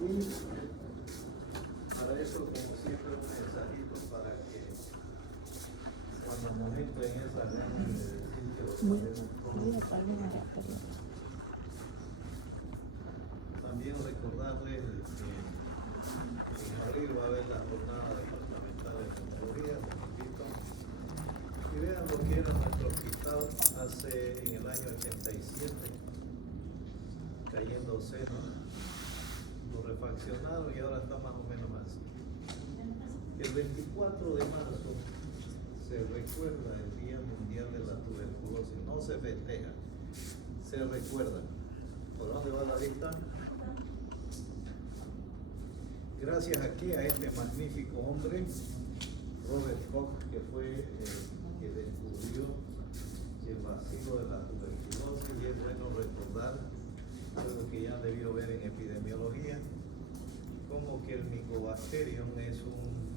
Y para eso, como siempre, un mensajito para que cuando momento en esa ganas de decir que lo sabemos todo. También recordarles que en abril va a haber la jornada departamental de tecnología, los invito. Y vean lo que era nuestro hospital hace en el año 87, cayendo seno, lo refaccionaron y ahora está más o menos así. El 24 de marzo se recuerda el Día Mundial de la Tuberculosis, no se festeja, se recuerda. ¿Por dónde va la vista? Gracias a este magnífico hombre, Robert Koch, que fue que descubrió el vacilo de la tuberculosis, y es bueno recordar algo que ya han debido ver en epidemiología, como que el Mycobacterium es un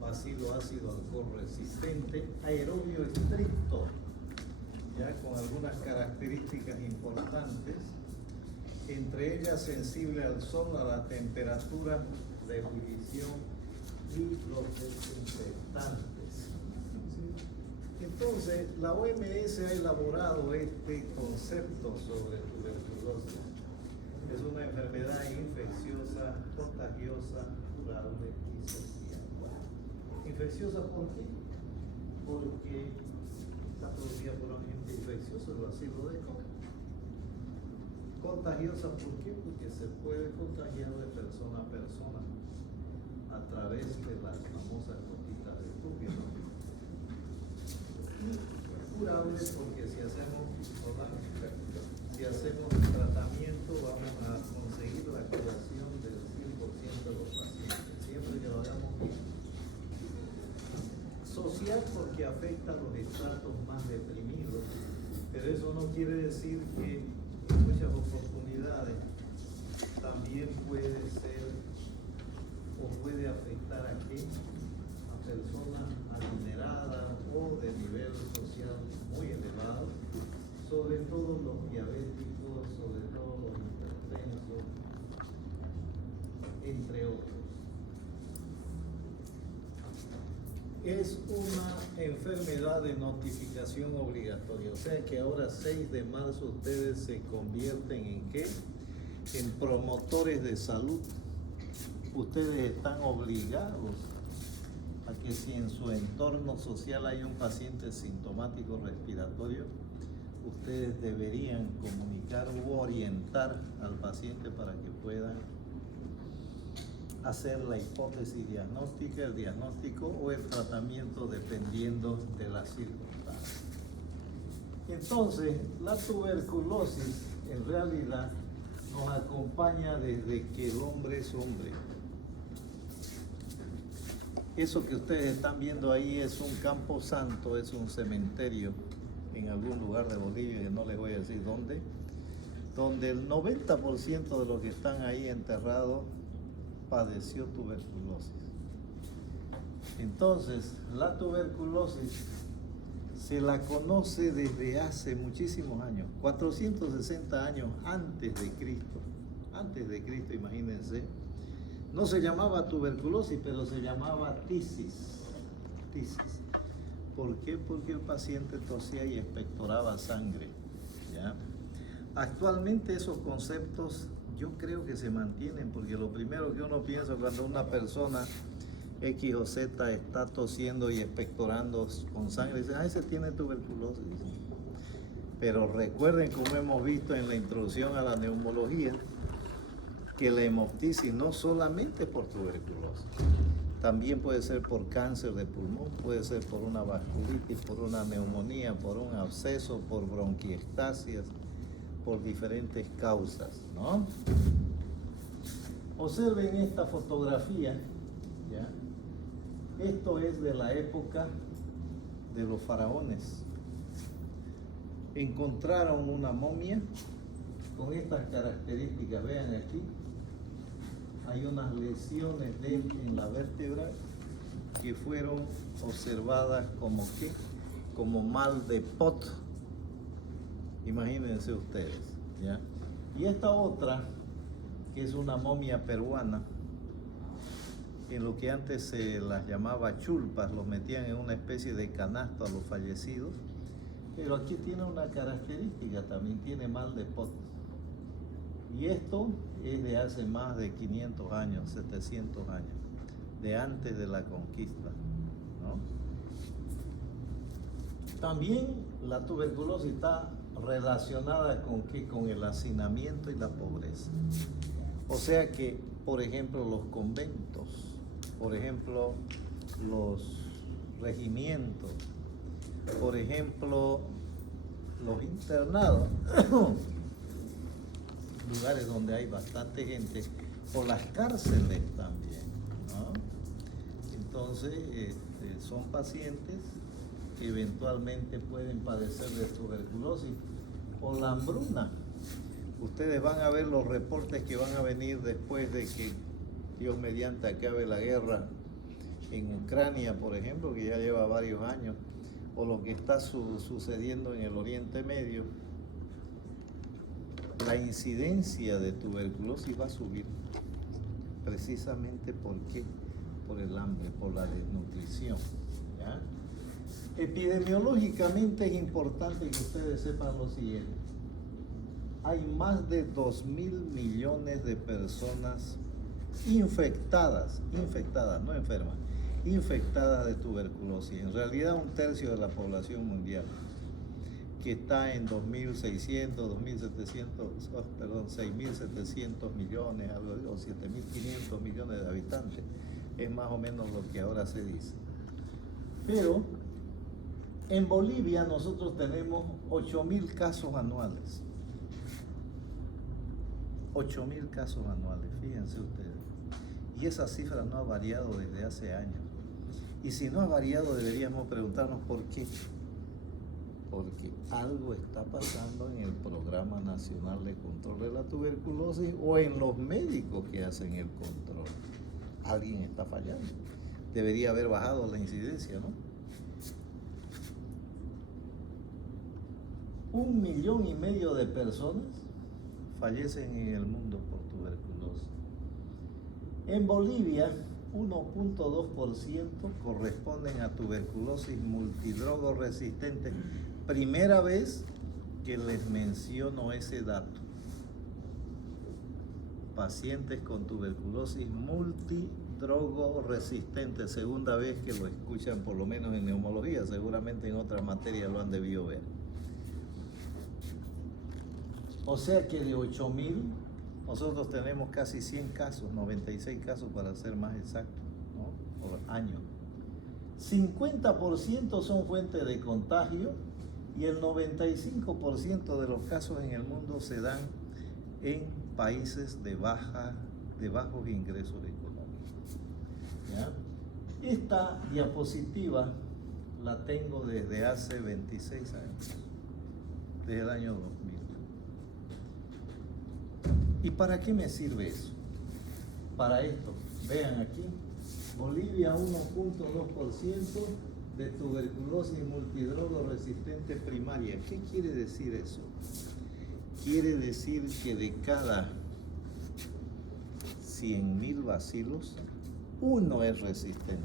bacilo ácido alcohol resistente, aerobio estricto, ya con algunas características importantes, entre ellas sensible al sol, a la temperatura, de ebullición y los desinfectantes. Entonces, la OMS ha elaborado este concepto sobre tuberculosis. Es una enfermedad infecciosa, contagiosa, curable y social. ¿Infecciosa por qué? Porque está producida por un agente infeccioso, el bacilo de Koch. Contagiosa, ¿por qué? Porque se puede contagiar de persona a persona a través de las famosas gotitas de lluvia. Y curable, porque si hacemos tratamiento vamos a conseguir la curación del 100% de los pacientes, siempre que lo hagamos bien. Social, porque afecta a los estratos más deprimidos, pero eso no quiere decir que en muchas oportunidades también puede ser o puede afectar a personas adineradas o de nivel social muy elevado, sobre todo los diabéticos, sobre todo los hipertensos, entre otros. Es una enfermedad de notificación obligatoria, o sea que ahora 6 de marzo ustedes se convierten en ¿qué? En promotores de salud. Ustedes están obligados a que si en su entorno social hay un paciente sintomático respiratorio, ustedes deberían comunicar u orientar al paciente para que puedan hacer la hipótesis diagnóstica, el diagnóstico o el tratamiento dependiendo de las circunstancias. Entonces, la tuberculosis en realidad nos acompaña desde que el hombre es hombre. Eso que ustedes están viendo ahí es un campo santo, es un cementerio en algún lugar de Bolivia, que no les voy a decir dónde, donde el 90% de los que están ahí enterrados padeció tuberculosis. Entonces, la tuberculosis se la conoce desde hace muchísimos años, 460 años antes de Cristo, imagínense. No se llamaba tuberculosis, pero se llamaba tisis. ¿Por qué? Porque el paciente tosía y expectoraba sangre, ¿ya? Actualmente esos conceptos yo creo que se mantienen, porque lo primero que uno piensa cuando una persona X o Z está tosiendo y expectorando con sangre, dice, ese tiene tuberculosis. Pero recuerden, como hemos visto en la introducción a la neumología, que la hemoptisis no solamente por tuberculosis, también puede ser por cáncer de pulmón, puede ser por una vasculitis, por una neumonía, por un absceso, por bronquiectasias, por diferentes causas, ¿no? Observen esta fotografía, ¿ya? Esto es de la época de los faraones. Encontraron una momia con estas características, vean aquí, hay unas lesiones en la vértebra que fueron observadas como ¿qué? Como mal de Pot. Imagínense ustedes, ¿ya? Y esta otra, que es una momia peruana, en lo que antes se las llamaba chulpas, los metían en una especie de canasto a los fallecidos, pero aquí tiene una característica, también tiene mal de Pot. Y esto es de hace más de 500 años, 700 años, de antes de la conquista, ¿no? También la tuberculosis está relacionada con ¿qué? Con el hacinamiento y la pobreza. O sea que, por ejemplo, los conventos, por ejemplo, los regimientos, por ejemplo, los internados, lugares donde hay bastante gente, o las cárceles también, ¿no? Entonces, son pacientes que eventualmente pueden padecer de tuberculosis o la hambruna. Ustedes van a ver los reportes que van a venir después de que Dios mediante acabe la guerra en Ucrania, por ejemplo, que ya lleva varios años, o lo que está sucediendo en el Oriente Medio. La incidencia de tuberculosis va a subir, precisamente ¿por qué? Por el hambre, por la desnutrición, ¿ya? Epidemiológicamente es importante que ustedes sepan lo siguiente. Hay más de 2.000 millones de personas infectadas, no enfermas, infectadas de tuberculosis. En realidad 1/3 de la población mundial, que está en 6.700 millones, algo o 7.500 millones de habitantes. Es más o menos lo que ahora se dice. Pero en Bolivia nosotros tenemos 8.000 casos anuales. 8.000 casos anuales, fíjense ustedes. Y esa cifra no ha variado desde hace años. Y si no ha variado, deberíamos preguntarnos por qué. Porque algo está pasando en el Programa Nacional de Control de la Tuberculosis o en los médicos que hacen el control. Alguien está fallando. Debería haber bajado la incidencia, ¿no? 1,5 millones de personas fallecen en el mundo por tuberculosis. En Bolivia, 1.2% corresponden a tuberculosis multidrogo resistente. Primera vez que les menciono ese dato. Pacientes con tuberculosis multidrogo resistente. Segunda vez que lo escuchan, por lo menos en neumología. Seguramente en otras materias lo han debido ver. O sea que de 8.000, nosotros tenemos casi 100 casos, 96 casos para ser más exactos, ¿no? Por año. 50% son fuentes de contagio y el 95% de los casos en el mundo se dan en países de bajos ingresos económicos, ¿ya? Esta diapositiva la tengo desde hace 26 años, desde el año 2000. ¿Y para qué me sirve eso? Para esto, vean aquí, Bolivia 1.2% de tuberculosis multidrogo resistente primaria. ¿Qué quiere decir eso? Quiere decir que de cada 100.000 bacilos, uno es resistente.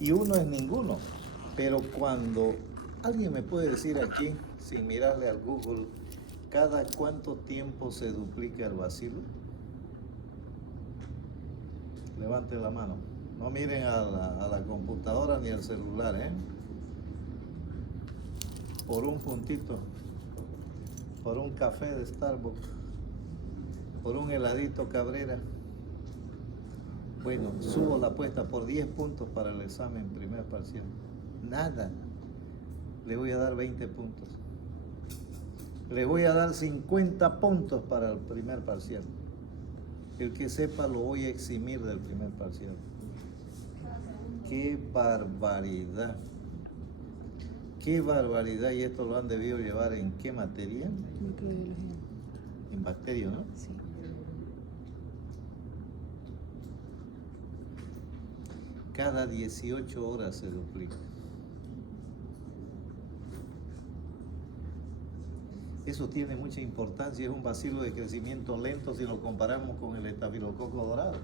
Y uno es ninguno. Pero cuando alguien me puede decir aquí, sin mirarle al Google, ¿cada cuánto tiempo se duplica el bacilo? Levante la mano. No miren a la computadora ni al celular, ¿eh? Por un puntito, por un café de Starbucks, por un heladito Cabrera. Bueno, subo la apuesta por 10 puntos para el examen primer parcial. Nada. Le voy a dar 20 puntos. Le voy a dar 50 puntos para el primer parcial. El que sepa lo voy a eximir del primer parcial. ¡Qué barbaridad! ¡Qué barbaridad! Y esto lo han debido llevar ¿en qué materia? Microbiología. En bacterio, ¿no? Sí. Cada 18 horas se duplica. Eso tiene mucha importancia, es un bacilo de crecimiento lento si lo comparamos con el estafilococo dorado.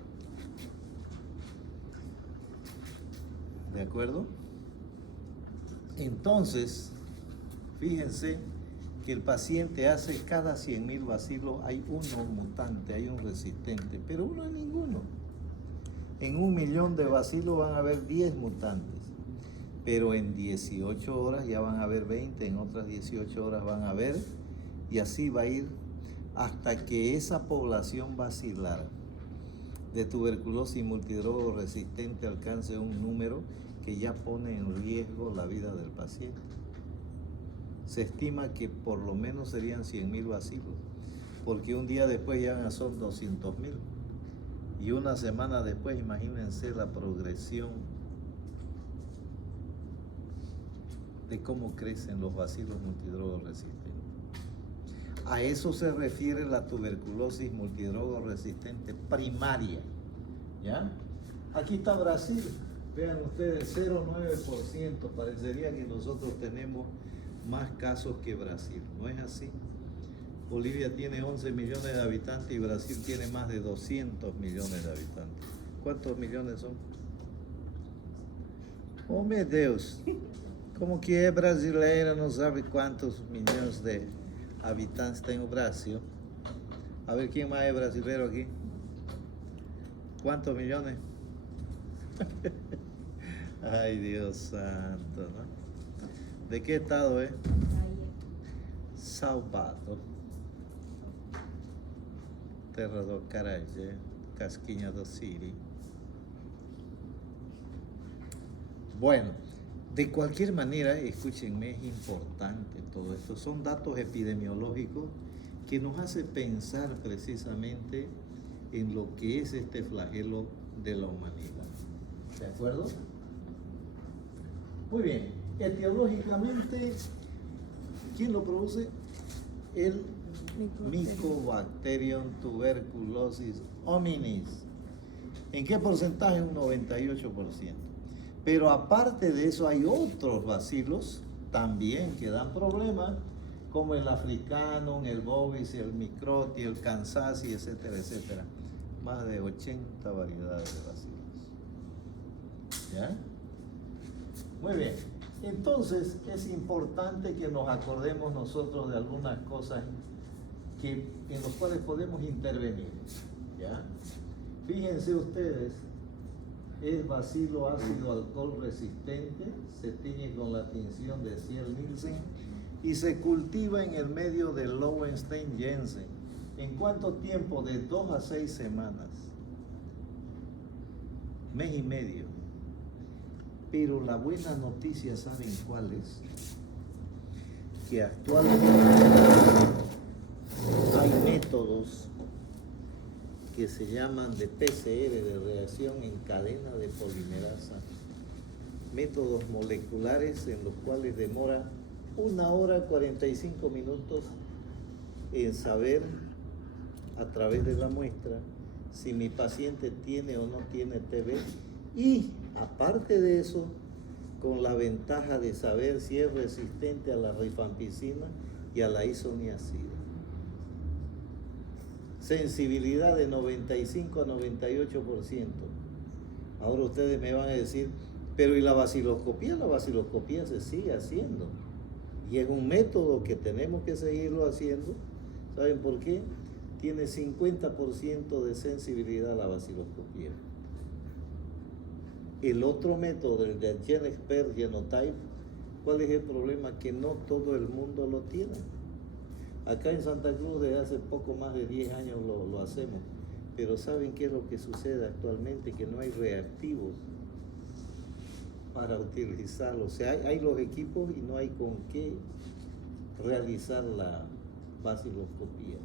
¿De acuerdo? Entonces, fíjense que el paciente hace cada 100.000 bacilos, hay uno mutante, hay un resistente, pero uno es ninguno. En 1.000.000 de bacilos van a haber 10 mutantes, pero en 18 horas ya van a haber 20, en otras 18 horas van a haber, y así va a ir hasta que esa población bacilar de tuberculosis multidrogo resistente alcance un número que ya pone en riesgo la vida del paciente. Se estima que por lo menos serían 100.000 bacilos, porque un día después ya son 200.000. Y una semana después, imagínense la progresión de cómo crecen los bacilos multidrogo resistentes. A eso se refiere la tuberculosis multidrogo resistente primaria. ¿Ya? Aquí está Brasil. Vean ustedes, 0,9%. Parecería que nosotros tenemos más casos que Brasil. ¿No es así? Bolivia tiene 11 millones de habitantes y Brasil tiene más de 200 millones de habitantes. ¿Cuántos millones son? Oh, meu Deus! Como que é brasileira, não sabe quantos milhões de habitantes tem o Brasil? A ver, quem mais é brasileiro aqui? ¿Cuántos millones? Ay, Dios santo, ¿no? ¿De qué estado es? Salvador. Terra do Carajé, Casquinha do Siri. Bueno, de cualquier manera, escúchenme, es importante todo esto. Son datos epidemiológicos que nos hacen pensar precisamente en lo que es este flagelo de la humanidad. ¿De acuerdo? Muy bien. Etiológicamente, ¿quién lo produce? El Mycobacterium tuberculosis hominis. ¿En qué porcentaje? Un 98%. Pero aparte de eso hay otros bacilos también que dan problemas, como el africano, el bovis, el microti, el kansasi, etcétera, etcétera. Más de 80 variedades de bacilos. ¿Ya? Muy bien. Entonces es importante que nos acordemos nosotros de algunas cosas en las cuales podemos intervenir. ¿Ya? Fíjense ustedes, es bacilo ácido alcohol resistente, se tiñe con la tinción de Ciel-Nielsen y se cultiva en el medio de Lowenstein-Jensen. ¿En cuánto tiempo? De 2 a 6 semanas. Mes y medio. Pero la buena noticia, ¿saben cuál es? Que actualmente hay métodos que se llaman de PCR, de reacción en cadena de polimerasa. Métodos moleculares en los cuales demora 1 hora 45 minutos en saber a través de la muestra si mi paciente tiene o no tiene TB, y aparte de eso, con la ventaja de saber si es resistente a la rifampicina y a la isoniazida. Sensibilidad de 95 a 98%. Ahora ustedes me van a decir, pero ¿y la baciloscopía? La baciloscopía se sigue haciendo. Y es un método que tenemos que seguirlo haciendo. ¿Saben por qué? Tiene 50% de sensibilidad a la baciloscopía. El otro método, el de GenExpert Genotype, ¿cuál es el problema? Que no todo el mundo lo tiene. Acá en Santa Cruz desde hace poco más de 10 años lo hacemos, pero ¿saben qué es lo que sucede actualmente? Que no hay reactivos para utilizarlo. O sea, hay los equipos y no hay con qué realizar la baciloscopía.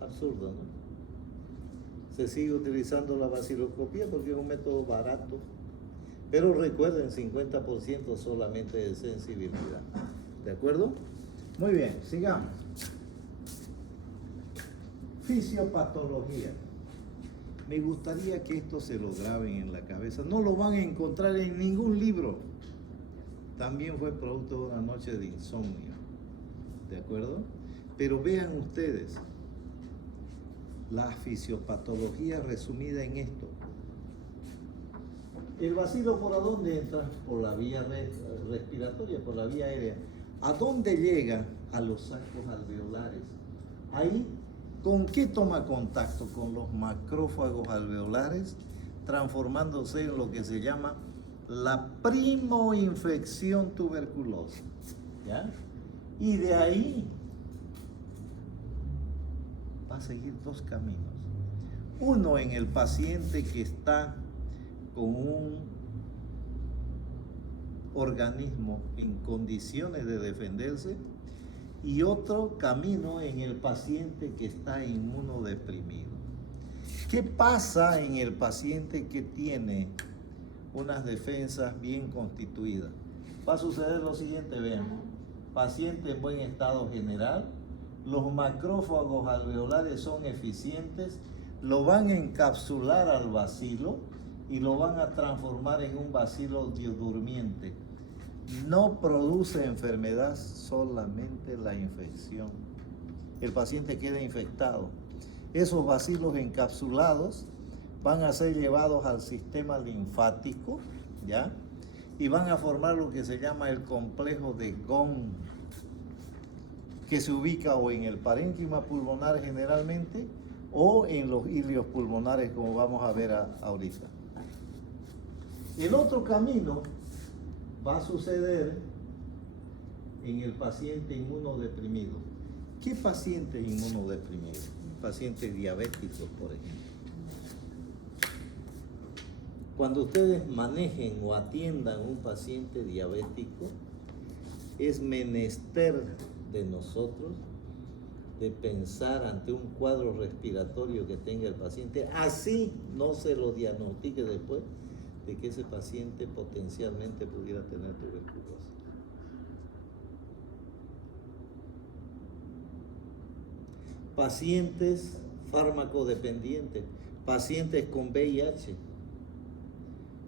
Absurdo, ¿no? Se sigue utilizando la baciloscopía porque es un método barato, pero recuerden, 50% solamente de sensibilidad. ¿De acuerdo? Muy bien, sigamos. Fisiopatología. Me gustaría que esto se lo graben en la cabeza. No lo van a encontrar en ningún libro. También fue producto de una noche de insomnio. ¿de acuerdo? Pero vean ustedes, la fisiopatología resumida en esto. ¿El bacilo por dónde entra? Por la vía respiratoria, por la vía aérea. ¿A dónde llega? A los sacos alveolares. Ahí, ¿con qué toma contacto? Con los macrófagos alveolares, transformándose en lo que se llama la primoinfección tuberculosa. ¿Ya? Y de ahí va a seguir dos caminos. Uno en el paciente que está con un organismo en condiciones de defenderse, y otro camino en el paciente que está inmunodeprimido. ¿Qué pasa en el paciente que tiene unas defensas bien constituidas? Va a suceder lo siguiente, vean. Paciente en buen estado general, los macrófagos alveolares son eficientes, lo van a encapsular al bacilo y lo van a transformar en un bacilo durmiente. No produce enfermedad, solamente la infección. El paciente queda infectado. Esos bacilos encapsulados van a ser llevados al sistema linfático, ¿ya? Y van a formar lo que se llama el complejo de Gone, que se ubica o en el parénquima pulmonar generalmente, o en los ilios pulmonares, como vamos a ver ahorita. El otro camino va a suceder en el paciente inmunodeprimido. ¿Qué paciente inmunodeprimido? Pacientes diabéticos, por ejemplo. Cuando ustedes manejen o atiendan un paciente diabético, es menester de nosotros de pensar ante un cuadro respiratorio que tenga el paciente, así no se lo diagnostique después, de que ese paciente potencialmente pudiera tener tuberculosis. Pacientes farmacodependientes, pacientes con VIH,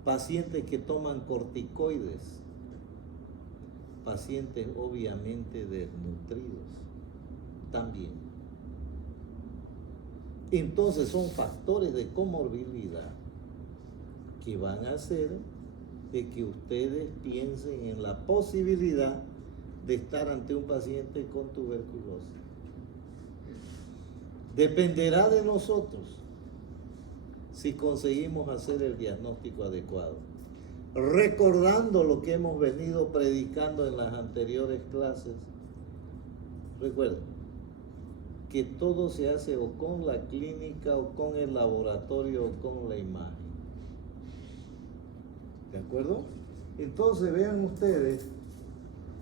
pacientes que toman corticoides, pacientes obviamente desnutridos también. Entonces son factores de comorbilidad que van a hacer de que ustedes piensen en la posibilidad de estar ante un paciente con tuberculosis. Dependerá de nosotros si conseguimos hacer el diagnóstico adecuado. Recordando lo que hemos venido predicando en las anteriores clases, recuerden que todo se hace o con la clínica o con el laboratorio o con la imagen. ¿De acuerdo? Entonces vean ustedes,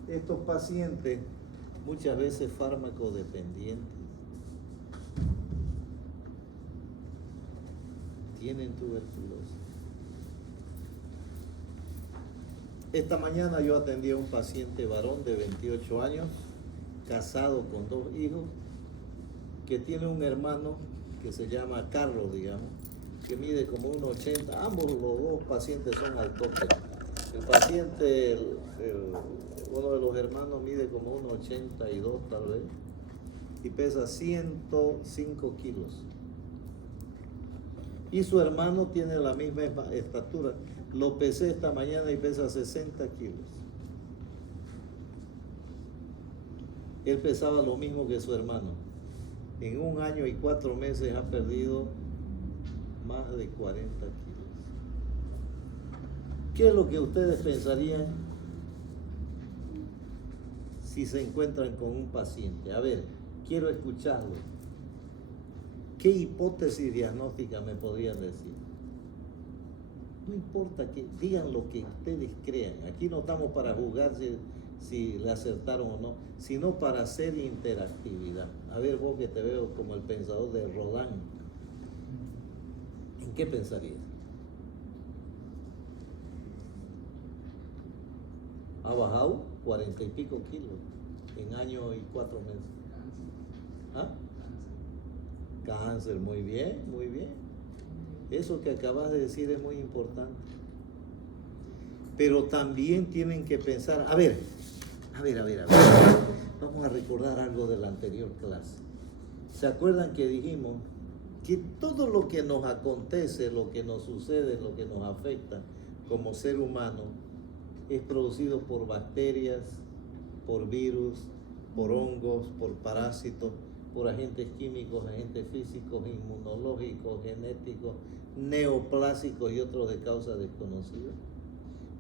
estos pacientes muchas veces farmacodependientes tienen tuberculosis. Esta mañana yo atendí a un paciente varón de 28 años, casado con 2 hijos, que tiene un hermano que se llama Carlos, digamos, que mide como 1,80. Ambos los dos pacientes son altotes. El paciente, uno de los hermanos mide como 1,82 tal vez y pesa 105 kilos. Y su hermano tiene la misma estatura. Lo pesé esta mañana y pesa 60 kilos. Él pesaba lo mismo que su hermano. En 1 año y 4 meses ha perdido más de 40 kilos. ¿Qué es lo que ustedes pensarían si se encuentran con un paciente? A ver, quiero escucharlo. ¿Qué hipótesis diagnóstica me podrían decir? No importa, que digan lo que ustedes crean. Aquí no estamos para juzgar si le acertaron o no, sino para hacer interactividad. A ver, vos que te veo como el pensador de Rodin, ¿en qué pensarías? Ha bajado 40 y pico kilos en 1 año y 4 meses. ¿Ah? Cáncer, muy bien, muy bien. Eso que acabas de decir es muy importante. Pero también tienen que pensar, a ver. Vamos a recordar algo de la anterior clase. ¿Se acuerdan que dijimos que todo lo que nos acontece, lo que nos sucede, lo que nos afecta como ser humano, es producido por bacterias, por virus, por hongos, por parásitos, por agentes químicos, agentes físicos, inmunológicos, genéticos, neoplásicos y otros de causa desconocida?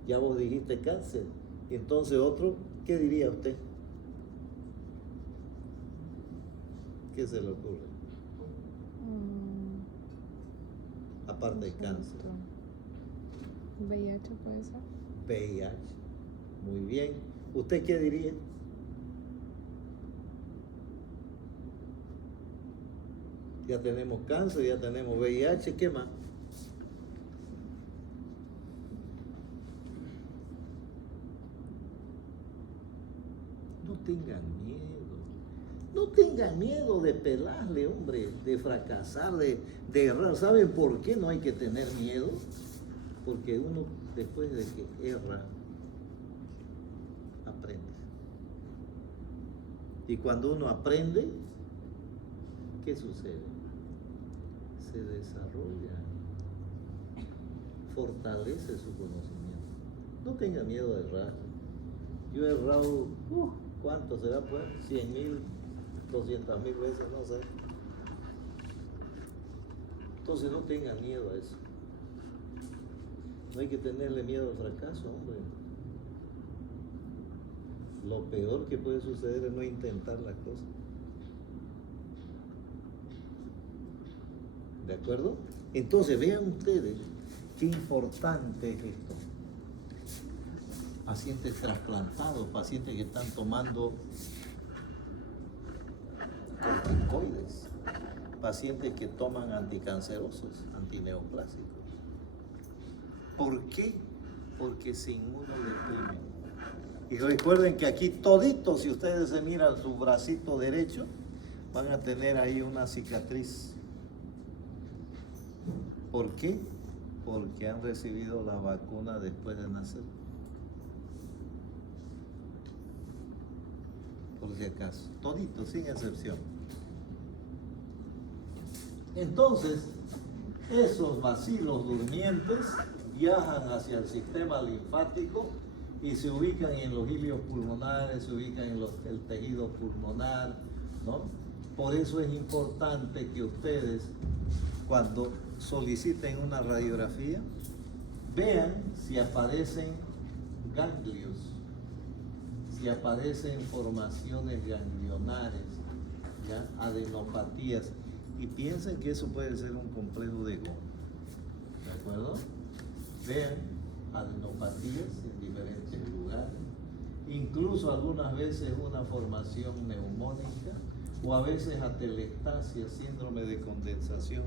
Ya vos dijiste cáncer. Entonces otro, ¿qué diría usted? ¿Qué se le ocurre? Aparte de cáncer. VIH puede ser. VIH. Muy bien. ¿Usted qué diría? Ya tenemos cáncer, ya tenemos VIH, ¿qué más? No tengan miedo. No tengan miedo de pelarle, hombre, de fracasar, de errar. ¿Saben por qué no hay que tener miedo? Porque uno, después de que erra, aprende. Y cuando uno aprende, ¿qué sucede? Se desarrolla, fortalece su conocimiento. No tenga miedo de errar. Yo he errado, ¿cuánto será pues? 100,000, 200,000 veces, no sé. Entonces no tengan miedo a eso. No hay que tenerle miedo al fracaso, hombre. Lo peor que puede suceder es no intentar las cosas. ¿De acuerdo? Entonces vean ustedes qué importante es esto. Pacientes trasplantados, pacientes que están tomando corticoides, pacientes que toman anticancerosos, antineoplásicos. ¿Por qué? Porque sin uno deprime. Y recuerden que aquí toditos, si ustedes se miran su bracito derecho, van a tener ahí una cicatriz. ¿Por qué? Porque han recibido la vacuna después de nacer. Por si acaso, toditos, sin excepción. Entonces, esos bacilos durmientes viajan hacia el sistema linfático y se ubican en los ilios pulmonares, se ubican en el tejido pulmonar, ¿no? Por eso es importante que ustedes, cuando soliciten una radiografía, vean si aparecen ganglios, si aparecen formaciones ganglionares, ¿ya? Adenopatías, y piensen que eso puede ser un complejo de Gauss, ¿de acuerdo? Vean adenopatías en diferentes lugares, incluso algunas veces una formación neumónica, o a veces atelectasia, síndrome de condensación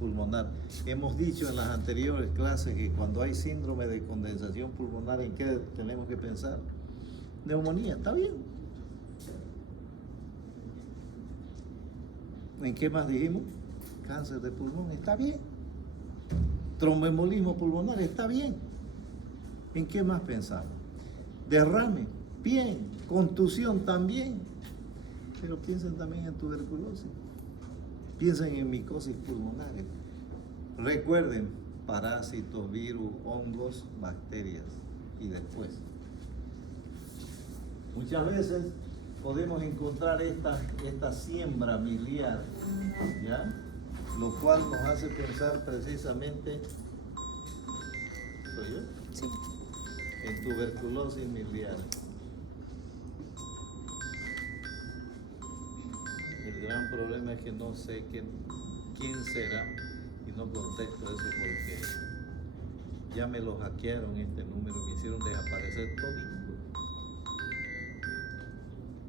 pulmonar. Hemos dicho en las anteriores clases que cuando hay síndrome de condensación pulmonar, ¿en qué tenemos que pensar? Neumonía, está bien. ¿En qué más dijimos? Cáncer de pulmón, está bien. Tromboembolismo pulmonar, está bien. ¿En qué más pensamos? Derrame, bien. Contusión, también. Pero piensen también en tuberculosis. Piensen en micosis pulmonares. Recuerden, parásitos, virus, hongos, bacterias. Y después. Muchas veces podemos encontrar esta siembra miliar, ¿ya? Lo cual nos hace pensar precisamente, ¿soy yo? Sí. En tuberculosis miliar. El gran problema es que no sé quién será y no contesto eso porque ya me lo hackearon este número, me hicieron desaparecer todo.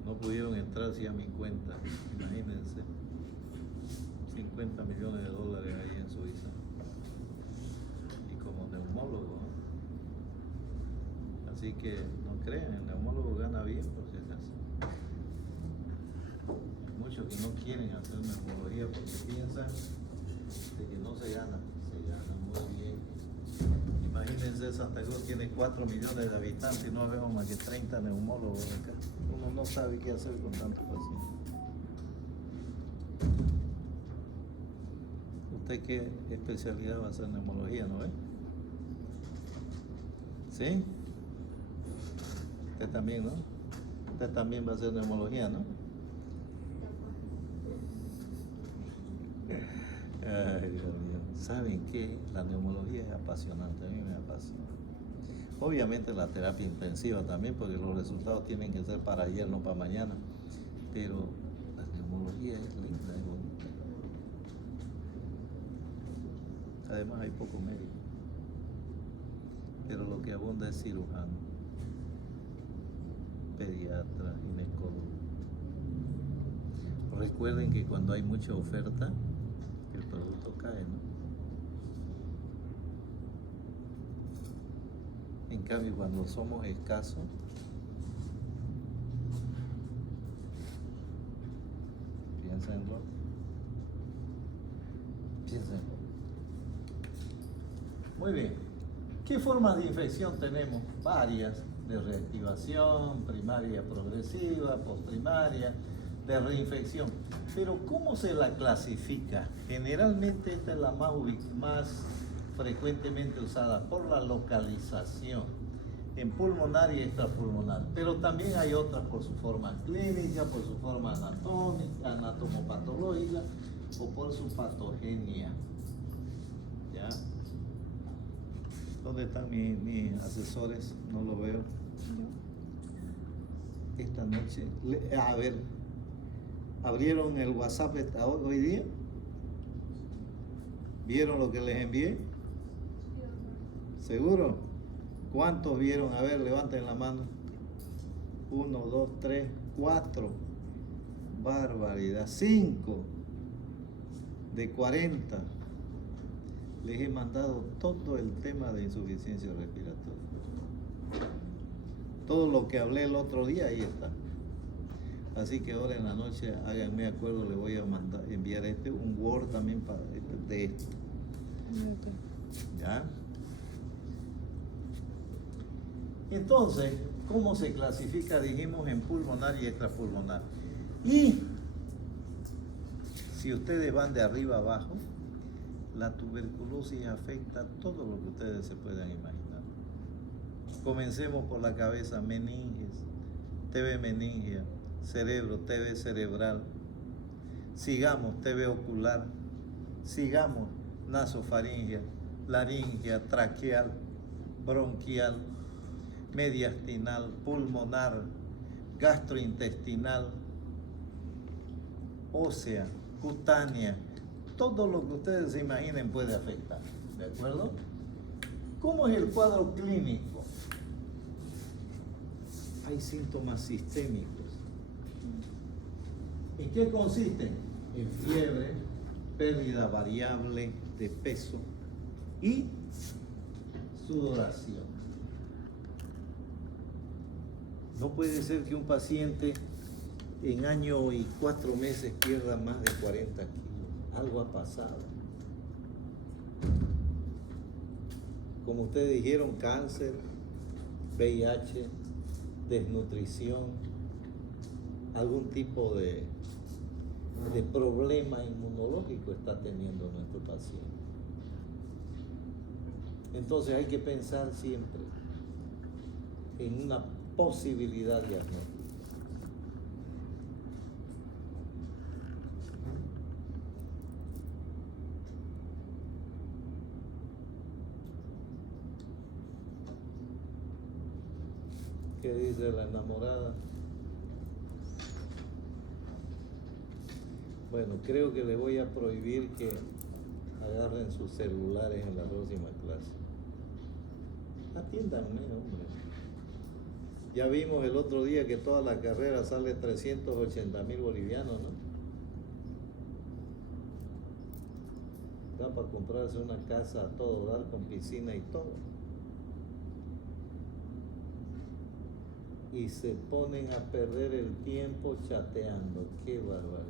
No pudieron entrar así a mi cuenta, imagínense. 50 millones de dólares ahí en Suiza. Y como neumólogo, ¿no? Así que no crean, el neumólogo gana bien por si acaso. Hay muchos que no quieren hacer neumología porque piensan de que no se gana muy bien. Imagínense, Santa Cruz tiene 4 millones de habitantes y no vemos más que 30 neumólogos acá. Uno no sabe qué hacer con tantos pacientes. ¿Usted qué especialidad va a hacer? Neumología, ¿no ve? ¿Sí? Usted también, ¿no? Usted también va a hacer neumología, ¿no? Ay, Dios mío. ¿Saben qué? La neumología es apasionante, a mí me apasiona. Obviamente la terapia intensiva también, porque los resultados tienen que ser para ayer, no para mañana. Pero la neumología es linda, es bonita. Además hay poco médico. Pero lo que abunda es cirujano, pediatra, ginecólogo. Recuerden que cuando hay mucha oferta, el producto cae, ¿no? En cambio, cuando somos escasos, piénsenlo. Piénsenlo. Muy bien. ¿Qué formas de infección tenemos? Varias. De reactivación, primaria progresiva, postprimaria, de reinfección. Pero ¿cómo se la clasifica? Generalmente esta es la más frecuentemente usada por la localización en pulmonar y extrapulmonar, pero también hay otras por su forma clínica, por su forma anatómica, anatomopatológica o por su patogenia. ¿Ya? ¿Dónde están mis asesores? No lo veo. Esta noche, a ver, ¿abrieron el WhatsApp hoy día? ¿Vieron lo que les envié? ¿Seguro? ¿Cuántos vieron? A ver, levanten la mano. 1, 2, 3, 4. Barbaridad. 5 de 40. Les he mandado todo el tema de insuficiencia respiratoria. Todo lo que hablé el otro día, ahí está. Así que ahora en la noche, háganme acuerdo, le voy a enviar un Word también de esto. ¿Ya? Entonces, ¿cómo se clasifica? Dijimos en pulmonar y extrapulmonar. Y si ustedes van de arriba abajo, la tuberculosis afecta todo lo que ustedes se puedan imaginar. Comencemos por la cabeza: meninges, TB meningia, cerebro, TB cerebral. Sigamos, TB ocular. Sigamos, nasofaringia, laringia, traqueal, bronquial, mediastinal, pulmonar, gastrointestinal, ósea, cutánea. Todo lo que ustedes se imaginen puede afectar, ¿de acuerdo? ¿Cómo es el cuadro clínico? Hay síntomas sistémicos. ¿En qué consisten? En fiebre, pérdida variable de peso y sudoración. No puede ser que un paciente en año y 4 meses pierda más de 40 kilos. Algo ha pasado. Como ustedes dijeron, cáncer, VIH, desnutrición, algún tipo de problema inmunológico está teniendo nuestro paciente. Entonces hay que pensar siempre en una posibilidad diagnóstica. ¿Qué dice la enamorada? Bueno, creo que les voy a prohibir que agarren sus celulares en la próxima clase. Atiéndanme, hombre. Ya vimos el otro día que toda la carrera sale 380,000 bolivianos, ¿no? Da para comprarse una casa a todo dar, con piscina y todo. Y se ponen a perder el tiempo chateando. ¡Qué barbaridad!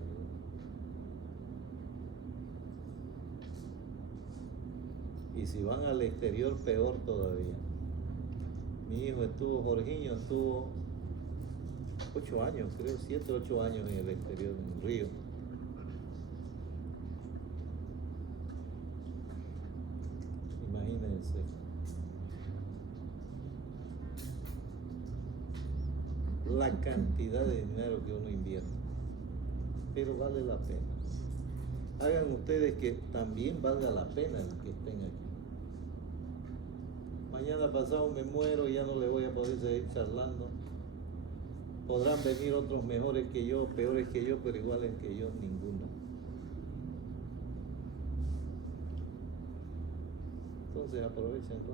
Y si van al exterior, peor todavía. Mi hijo Jorginho estuvo 8 años, creo, 7, 8 años en el exterior, en Río. Imagínense. La cantidad de dinero que uno invierte. Pero vale la pena. Hagan ustedes que también valga la pena el que estén aquí. Mañana pasado me muero y ya no le voy a poder seguir charlando. Podrán venir otros mejores que yo, peores que yo, pero iguales que yo, ninguno. Entonces aprovechenlo.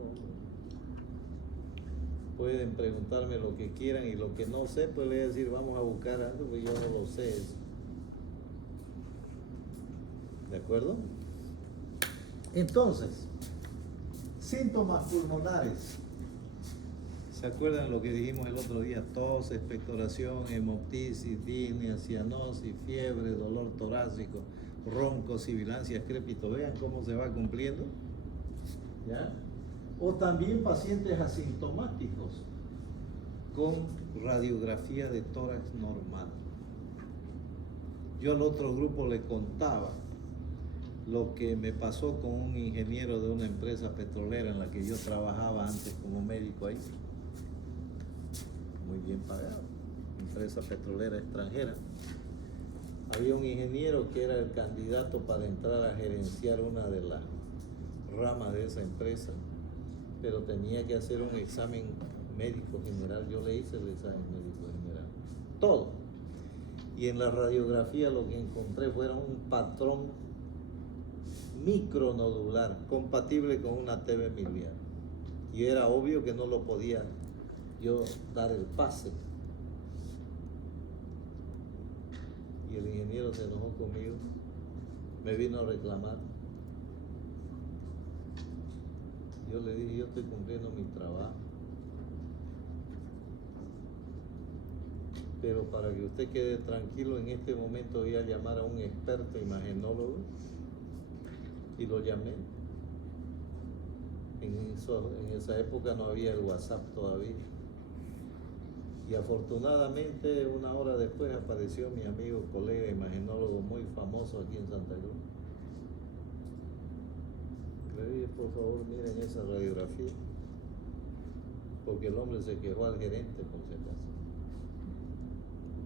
Pueden preguntarme lo que quieran y lo que no sé, pues les voy a decir, vamos a buscar algo, porque yo no lo sé eso. ¿De acuerdo? Entonces, síntomas pulmonares. ¿Se acuerdan lo que dijimos el otro día? Tos, expectoración, hemoptisis, disnea, cianosis, fiebre, dolor torácico, ronco, sibilancia, escrépito. Vean cómo se va cumpliendo. ¿Ya? O también pacientes asintomáticos con radiografía de tórax normal. Yo al otro grupo le contaba lo que me pasó con un ingeniero de una empresa petrolera en la que yo trabajaba antes como médico ahí. Muy bien pagado, empresa petrolera extranjera. Había un ingeniero que era el candidato para entrar a gerenciar una de las ramas de esa empresa, pero tenía que hacer un examen médico general. Yo le hice el examen médico general, todo. Y en la radiografía lo que encontré fuera un patrón micronodular compatible con una TB miliar. Y era obvio que no lo podía yo dar el pase. Y el ingeniero se enojó conmigo, me vino a reclamar. Yo le dije, yo estoy cumpliendo mi trabajo. Pero para que usted quede tranquilo, en este momento voy a llamar a un experto imagenólogo. Y lo llamé. En esa época no había el WhatsApp todavía. Y afortunadamente, una hora después apareció mi amigo, colega imagenólogo muy famoso aquí en Santa Cruz. Le dije, por favor, miren esa radiografía. Porque el hombre se quejó al gerente, por si acaso.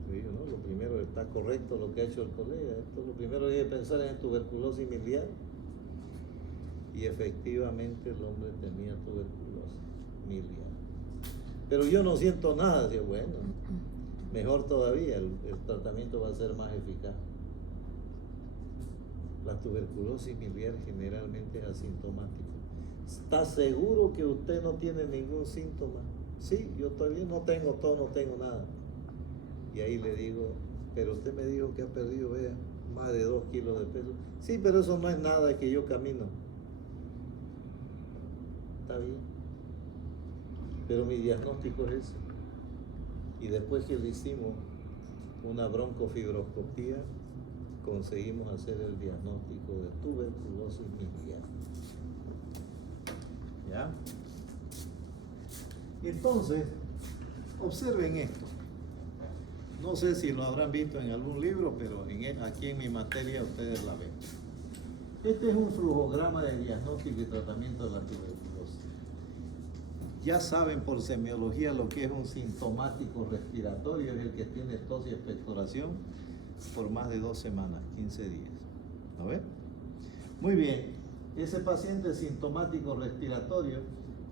Le dije, no, lo primero está correcto lo que ha hecho el colega. Lo primero hay que pensar en tuberculosis miliar. Y efectivamente el hombre tenía tuberculosis miliar. Pero yo no siento nada. Decía, bueno, mejor todavía, el tratamiento va a ser más eficaz. La tuberculosis miliar generalmente es asintomática. ¿Está seguro que usted no tiene ningún síntoma? Sí, yo todavía no tengo tos, no tengo nada. Y ahí le digo, pero usted me dijo que ha perdido, vea, más de 2 kilos de peso. Sí, pero eso no es nada que yo camino. Está bien. Pero mi diagnóstico es ese. Y después que le hicimos una broncofibroscopía, conseguimos hacer el diagnóstico de tuberculosis miliar. ¿Ya? Entonces, observen esto. No sé si lo habrán visto en algún libro, pero aquí en mi materia ustedes la ven. Este es un flujograma de diagnóstico y tratamiento de la tuberculosis. Ya saben por semiología lo que es un sintomático respiratorio, es el que tiene tos y expectoración por más de 2 semanas, 15 días. ¿A ver? Muy bien, ese paciente sintomático respiratorio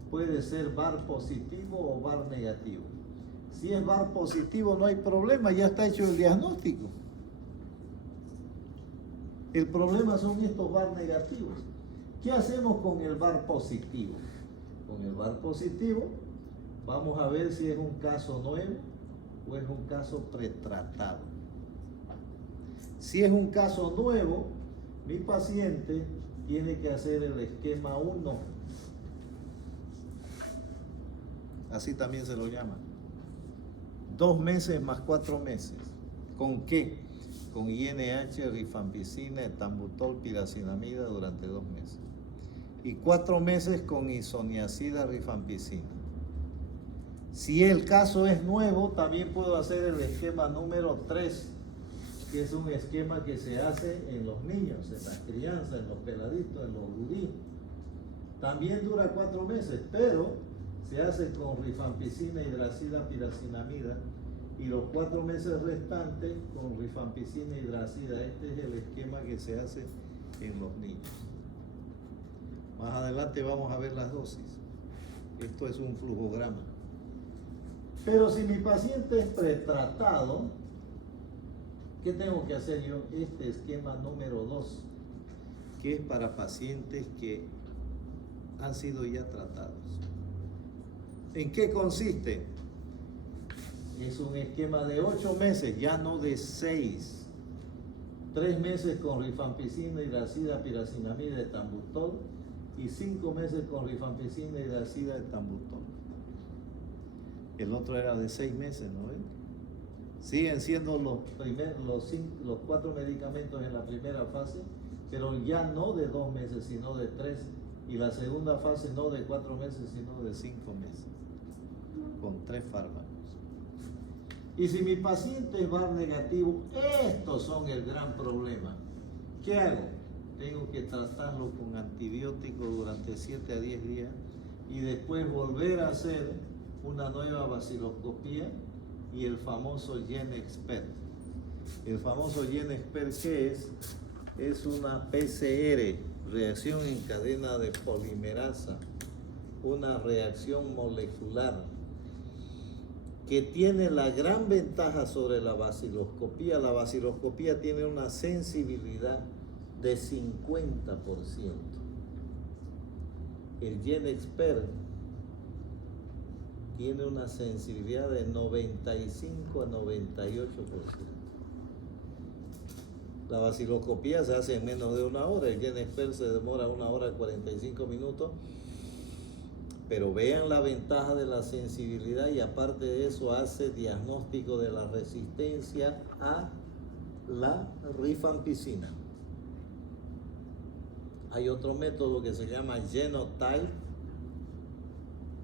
puede ser VAR positivo o VAR negativo. Si es VAR positivo no hay problema, ya está hecho el diagnóstico. El problema son estos VAR negativos. ¿Qué hacemos con el VAR positivo? Con el VAR positivo vamos a ver si es un caso nuevo o es un caso pretratado. Si es un caso nuevo, mi paciente tiene que hacer el esquema 1. Así también se lo llama. 2 meses más 4 meses. ¿Con qué? Con INH, rifampicina, etambutol, piracinamida durante 2 meses. Y 4 meses con isoniazida, rifampicina. Si el caso es nuevo, también puedo hacer el esquema número 3, que es un esquema que se hace en los niños, en las crianzas, en los peladitos, en los gurí. También dura 4 meses, pero se hace con rifampicina, hidracida, piracinamida, y los 4 meses restantes con rifampicina, hidracida. Este es el esquema que se hace en los niños. Más adelante vamos a ver las dosis. Esto es un flujograma. Pero si mi paciente es pretratado, ¿qué tengo que hacer yo? Este esquema número 2, que es para pacientes que han sido ya tratados. ¿En qué consiste? Es un esquema de 8 meses, ya no de 6. 3 meses con rifampicina, hidracida, piracinamida, etambutol, y 5 meses con rifampicina, hidracida, etambutol. El otro era de 6 meses, ¿no ven? Siguen siendo los 4 medicamentos en la primera fase, pero ya no de 2 meses, sino de 3. Y la segunda fase no de 4 meses, sino de 5 meses, con 3 fármacos. Y si mi paciente es VAR negativo, estos son el gran problema. ¿Qué hago? Tengo que tratarlo con antibióticos durante 7 a 10 días y después volver a hacer una nueva vaciloscopía y el famoso GenExpert. El famoso GenExpert, ¿qué es? Es una PCR, reacción en cadena de polimerasa, una reacción molecular que tiene la gran ventaja sobre la vaciloscopía. La vaciloscopía tiene una sensibilidad de 50%. El GenExpert tiene una sensibilidad de 95 a 98%. La vaciloscopía se hace en menos de 1 hora, el GenExpert se demora 1 hora y 45 minutos, pero vean la ventaja de la sensibilidad y aparte de eso hace diagnóstico de la resistencia a la rifampicina. Hay otro método que se llama Genotype,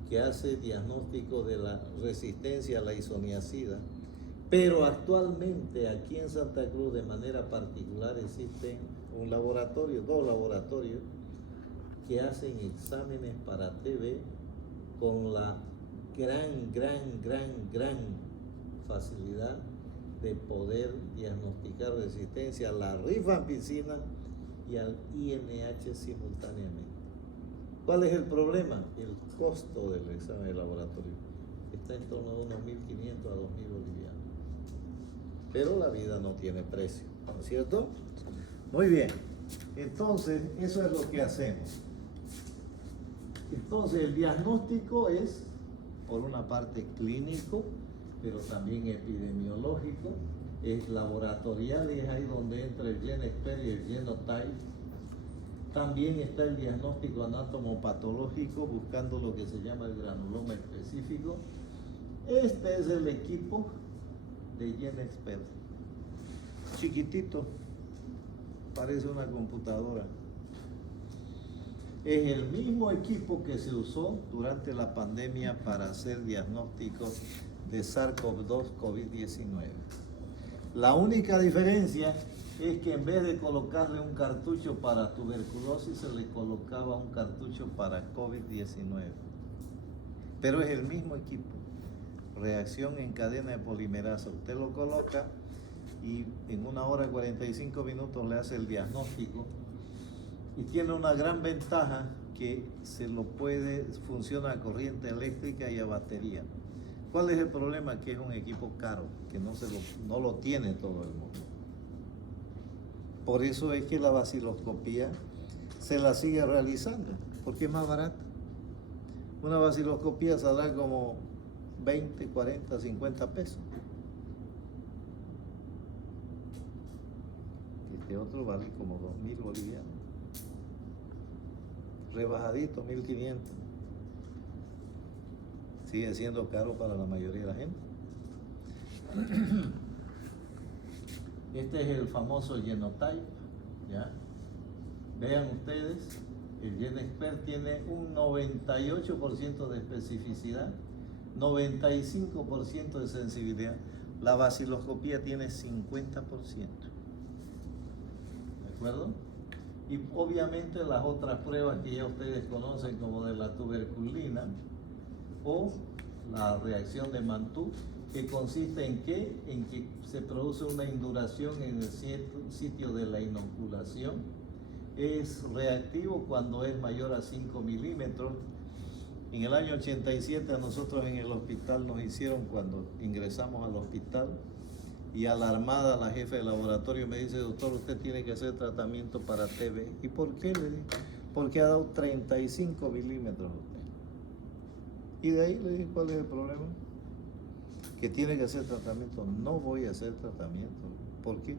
que hace diagnóstico de la resistencia a la isoniazida. Pero actualmente aquí en Santa Cruz de manera particular existen un laboratorio, 2 laboratorios que hacen exámenes para TB con la gran facilidad de poder diagnosticar resistencia a la rifampicina y al INH simultáneamente. ¿Cuál es el problema? El costo del examen de laboratorio está en torno a unos 1.500 a 2.000 bolivianos. Pero la vida no tiene precio, ¿no es cierto? Muy bien, entonces eso es lo que hacemos. Entonces el diagnóstico es, por una parte, clínico, pero también epidemiológico, es laboratorial y es ahí donde entra el GenExpert y el Genotype. También está el diagnóstico anatomopatológico, buscando lo que se llama el granuloma específico. Este es el equipo de GenExpert. Chiquitito, parece una computadora. Es el mismo equipo que se usó durante la pandemia para hacer diagnósticos de SARS-CoV-2, COVID-19. La única diferencia es que en vez de colocarle un cartucho para tuberculosis, se le colocaba un cartucho para COVID-19. Pero es el mismo equipo. Reacción en cadena de polimerasa. Usted lo coloca y en 1 hora y 45 minutos le hace el diagnóstico. Y tiene una gran ventaja que funciona a corriente eléctrica y a batería. ¿Cuál es el problema? Que es un equipo caro, que no lo tiene todo el mundo. Por eso es que la vaciloscopía se la sigue realizando, porque es más barata. Una vaciloscopía saldrá como 20, 40, 50 pesos. Este otro vale como 2.000 bolivianos. Rebajadito, 1.500. Sigue siendo caro para la mayoría de la gente. Este es el famoso Genotype, ¿ya? Vean ustedes, el GenExpert tiene un 98% de especificidad, 95% de sensibilidad. La vaciloscopía tiene 50%. ¿De acuerdo? Y obviamente las otras pruebas que ya ustedes conocen, como de la tuberculina o la reacción de Mantoux, que consiste en qué? En que se produce una induración en el sitio de la inoculación. Es reactivo cuando es mayor a 5 milímetros. En el año 87 a nosotros en el hospital nos hicieron, cuando ingresamos al hospital, y alarmada la jefe de laboratorio me dice: doctor, usted tiene que hacer tratamiento para TB. ¿Y por qué? Le dije: porque ha dado 35 milímetros usted. Y de ahí le dije: ¿cuál es el problema? Que tiene que hacer tratamiento. No voy a hacer tratamiento. ¿Por qué?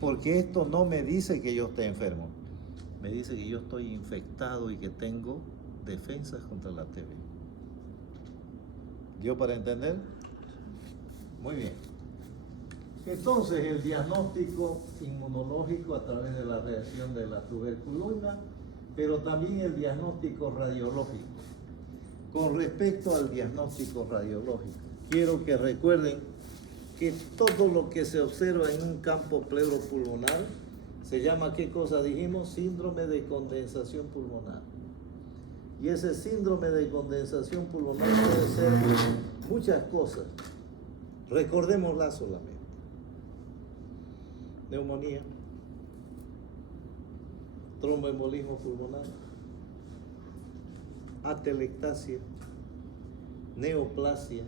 Porque esto no me dice que yo esté enfermo. Me dice que yo estoy infectado y que tengo defensas contra la TB. ¿Dio para entender? Muy bien. Entonces, el diagnóstico inmunológico a través de la reacción de la tuberculina, pero también el diagnóstico radiológico. Con respecto al diagnóstico radiológico, quiero que recuerden que todo lo que se observa en un campo pleuropulmonar se llama, ¿qué cosa dijimos? Síndrome de condensación pulmonar. Y ese síndrome de condensación pulmonar puede ser muchas cosas. Recordémosla solamente. Neumonía, tromboembolismo pulmonar, atelectasia, neoplasia,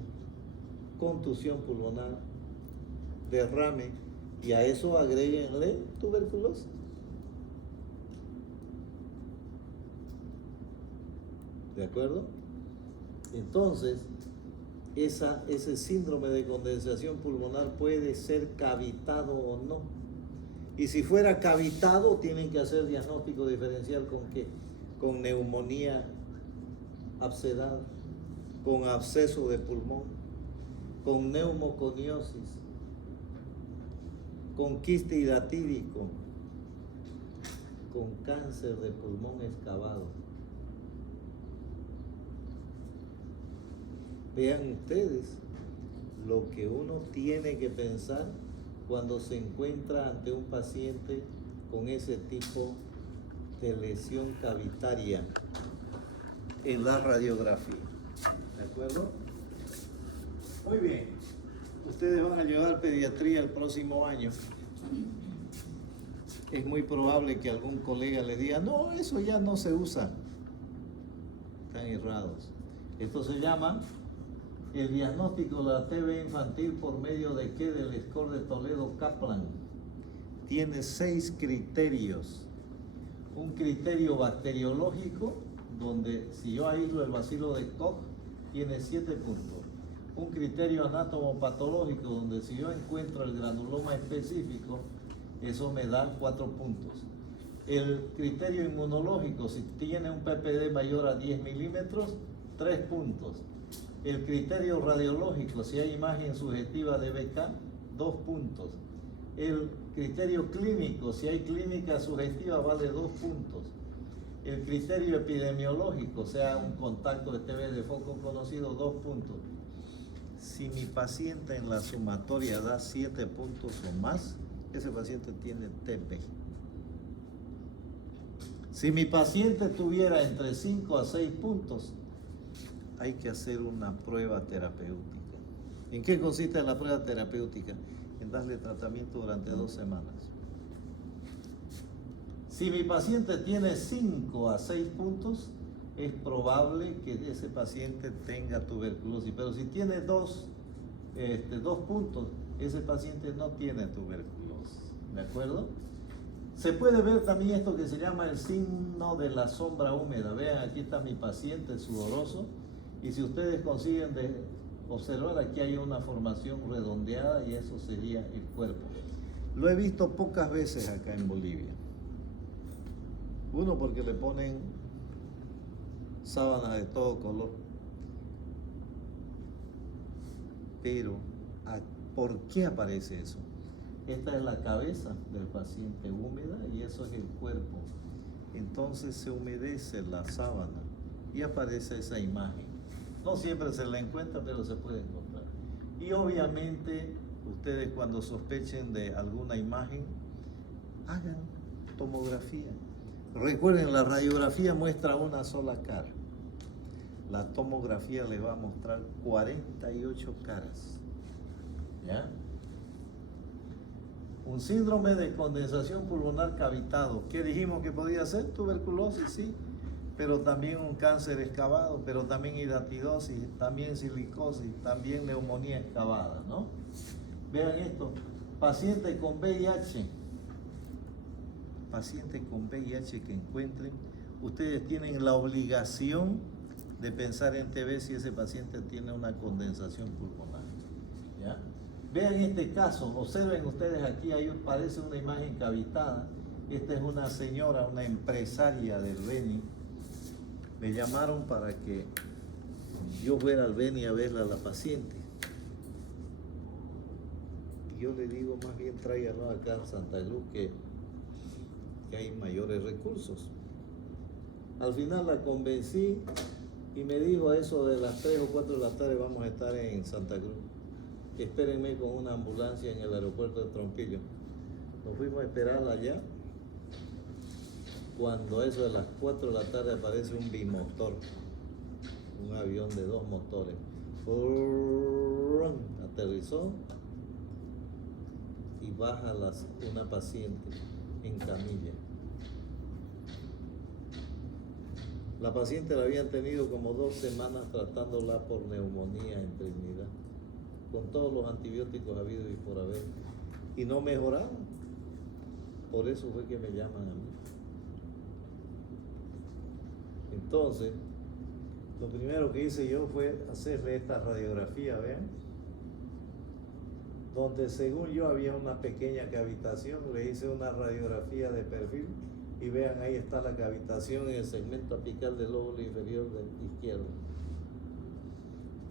contusión pulmonar, derrame, y a eso agréguenle tuberculosis. ¿De acuerdo? Entonces, ese síndrome de condensación pulmonar puede ser cavitado o no. Y si fuera cavitado, tienen que hacer diagnóstico diferencial con qué? Con neumonía abscedada, con absceso de pulmón, con neumoconiosis, con quiste hidatídico, con cáncer de pulmón excavado. Vean ustedes lo que uno tiene que pensar cuando se encuentra ante un paciente con ese tipo de lesión cavitaria en la radiografía. ¿De acuerdo? Muy bien. Ustedes van a llevar pediatría el próximo año. Es muy probable que algún colega le diga: no, eso ya no se usa. Están errados. Esto se llama el diagnóstico de la TB infantil por medio de qué? Del score de Toledo-Kaplan. Tiene 6 criterios. Un criterio bacteriológico, donde si yo aíslo el bacilo de Koch, tiene 7 puntos. Un criterio anatomopatológico, donde si yo encuentro el granuloma específico, eso me da 4 puntos. El criterio inmunológico, si tiene un PPD mayor a 10 milímetros, 3 puntos. El criterio radiológico, si hay imagen sugestiva de BK, 2 puntos. El criterio clínico, si hay clínica sugestiva, vale 2 puntos. El criterio epidemiológico, sea un contacto de TB de foco conocido, 2 puntos. Si mi paciente en la sumatoria da 7 puntos o más, ese paciente tiene TB. Si mi paciente tuviera entre 5 a 6 puntos, hay que hacer una prueba terapéutica. ¿En qué consiste la prueba terapéutica? En darle tratamiento durante 2 semanas. Si mi paciente tiene 5 a 6 puntos, es probable que ese paciente tenga tuberculosis. Pero si tiene 2 puntos, ese paciente no tiene tuberculosis. ¿De acuerdo? Se puede ver también esto que se llama el signo de la sombra húmeda. Vean, aquí está mi paciente sudoroso. Y si ustedes consiguen observar, aquí hay una formación redondeada y eso sería el cuerpo. Lo he visto pocas veces acá en Bolivia. Uno, porque le ponen sábanas de todo color. Pero, ¿por qué aparece eso? Esta es la cabeza del paciente húmeda y eso es el cuerpo. Entonces se humedece la sábana y aparece esa imagen. No siempre se la encuentra, pero se puede encontrar. Y obviamente, ustedes cuando sospechen de alguna imagen, hagan tomografía. Recuerden, la radiografía muestra una sola cara. La tomografía les va a mostrar 48 caras. ¿Ya? Un síndrome de condensación pulmonar cavitado. ¿Qué dijimos que podía ser? Tuberculosis, sí. Pero también un cáncer excavado, pero también hidatidosis, también silicosis, también neumonía excavada, ¿no? Vean esto. Paciente con VIH. Pacientes con VIH que encuentren. Ustedes tienen la obligación de pensar en TV si ese paciente tiene una condensación pulmonar. ¿Ya? Vean este caso, observen ustedes aquí, ahí parece una imagen cavitada. Esta es una señora, una empresaria del Beni. Me llamaron para que yo fuera al Beni a verla a la paciente. Y yo le digo, más bien tráiganlo acá a Santa Cruz que hay mayores recursos. Al final la convencí y me dijo a eso de las 3 o 4 de la tarde vamos a estar en Santa Cruz. Espérenme con una ambulancia en el aeropuerto de Trompillo. Nos fuimos a esperarla allá. Cuando eso de las 4 de la tarde aparece un bimotor, un avión de 2 motores. Aterrizó y baja una paciente en camilla. La paciente la habían tenido como 2 semanas tratándola por neumonía en Trinidad, con todos los antibióticos habidos y por haber, y no mejoraba. Por eso fue que me llaman a mí. Entonces, lo primero que hice yo fue hacerle esta radiografía, ¿ven? Donde según yo había una pequeña cavitación, le hice una radiografía de perfil y vean, ahí está la cavitación en el segmento apical del lóbulo inferior del izquierdo.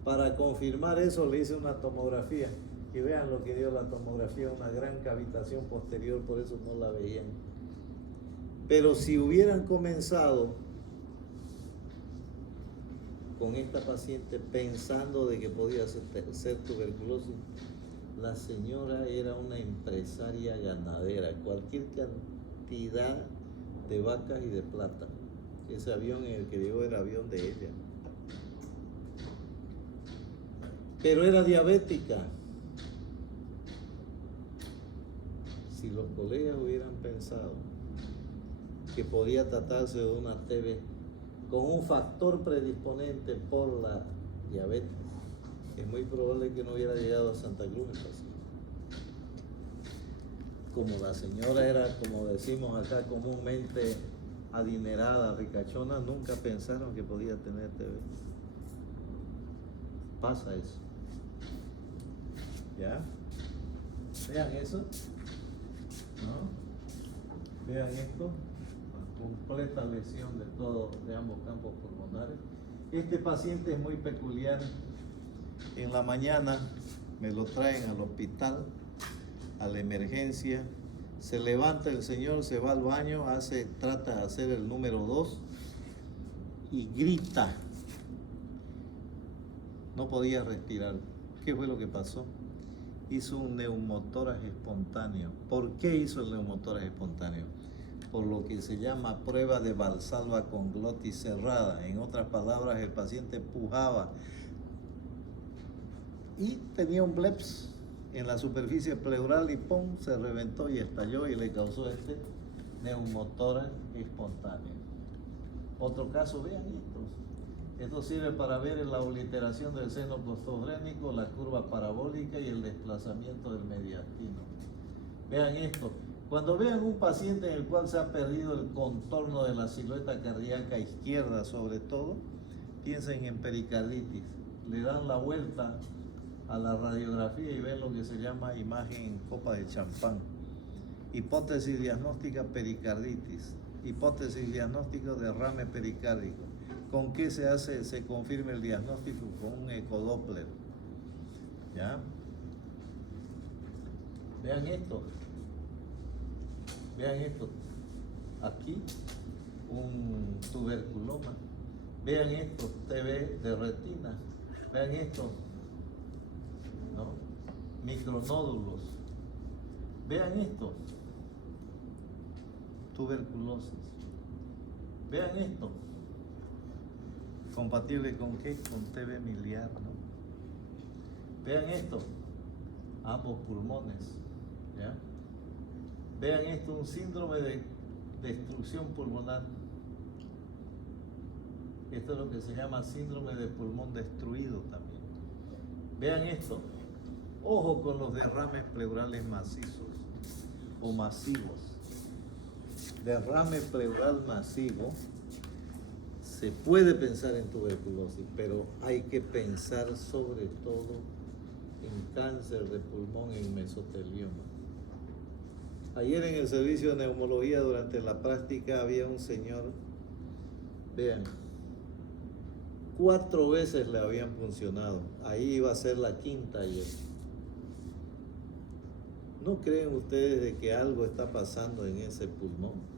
Para confirmar eso le hice una tomografía y vean lo que dio la tomografía, una gran cavitación posterior, por eso no la veían. Pero si hubieran comenzado con esta paciente pensando de que podía ser tuberculosis, la señora era una empresaria ganadera, cualquier cantidad de vacas y de plata. Ese avión en el que llegó era avión de ella. Pero era diabética. Si los colegas hubieran pensado que podía tratarse de una TB con un factor predisponente por la diabetes, es muy probable que no hubiera llegado a Santa Cruz el paciente. Como la señora era, como decimos acá comúnmente, adinerada, ricachona, nunca pensaron que podía tener TB. Pasa eso. ¿Ya? Vean eso, ¿no? Vean esto, completa lesión de ambos campos pulmonares. Este paciente es muy peculiar. En la mañana me lo traen al hospital, a la emergencia. Se levanta el señor, se va al baño, trata de hacer el número 2 y grita. No podía respirar. ¿Qué fue lo que pasó? Hizo un neumotórax espontáneo. ¿Por qué hizo el neumotórax espontáneo? Por lo que se llama prueba de Valsalva con glotis cerrada. En otras palabras, el paciente pujaba y tenía un bleps en la superficie pleural y ¡pum! Se reventó y estalló y le causó este neumotórax espontáneo. Otro caso, vean esto. Esto sirve para ver la obliteración del seno costogrénico, la curva parabólica y el desplazamiento del mediastino. Vean esto. Cuando vean un paciente en el cual se ha perdido el contorno de la silueta cardíaca izquierda, sobre todo, piensen en pericarditis. Le dan la vuelta a la radiografía y ven lo que se llama imagen en copa de champán. Hipótesis diagnóstica pericarditis. Hipótesis diagnóstica derrame pericárdico. ¿Con qué se confirma el diagnóstico? Con un ecodoppler. ¿Ya? Vean esto. Vean esto. Aquí un tuberculoma. Vean esto, TV de retina. Vean esto, ¿no? Micronódulos. Vean esto, tuberculosis. Vean esto, compatible con qué? Con TV miliar, ¿no? Vean esto, ambos pulmones, ¿ya? Vean esto, un síndrome de destrucción pulmonar. Esto es lo que se llama síndrome de pulmón destruido también. Vean esto, ojo con los derrames pleurales macizos o masivos. Derrame pleural masivo, se puede pensar en tuberculosis, pero hay que pensar sobre todo en cáncer de pulmón y en mesotelioma. Ayer en el servicio de neumología durante la práctica había un señor, vean, 4 veces le habían funcionado, ahí iba a ser la quinta ayer. ¿No creen ustedes de que algo está pasando en ese pulmón?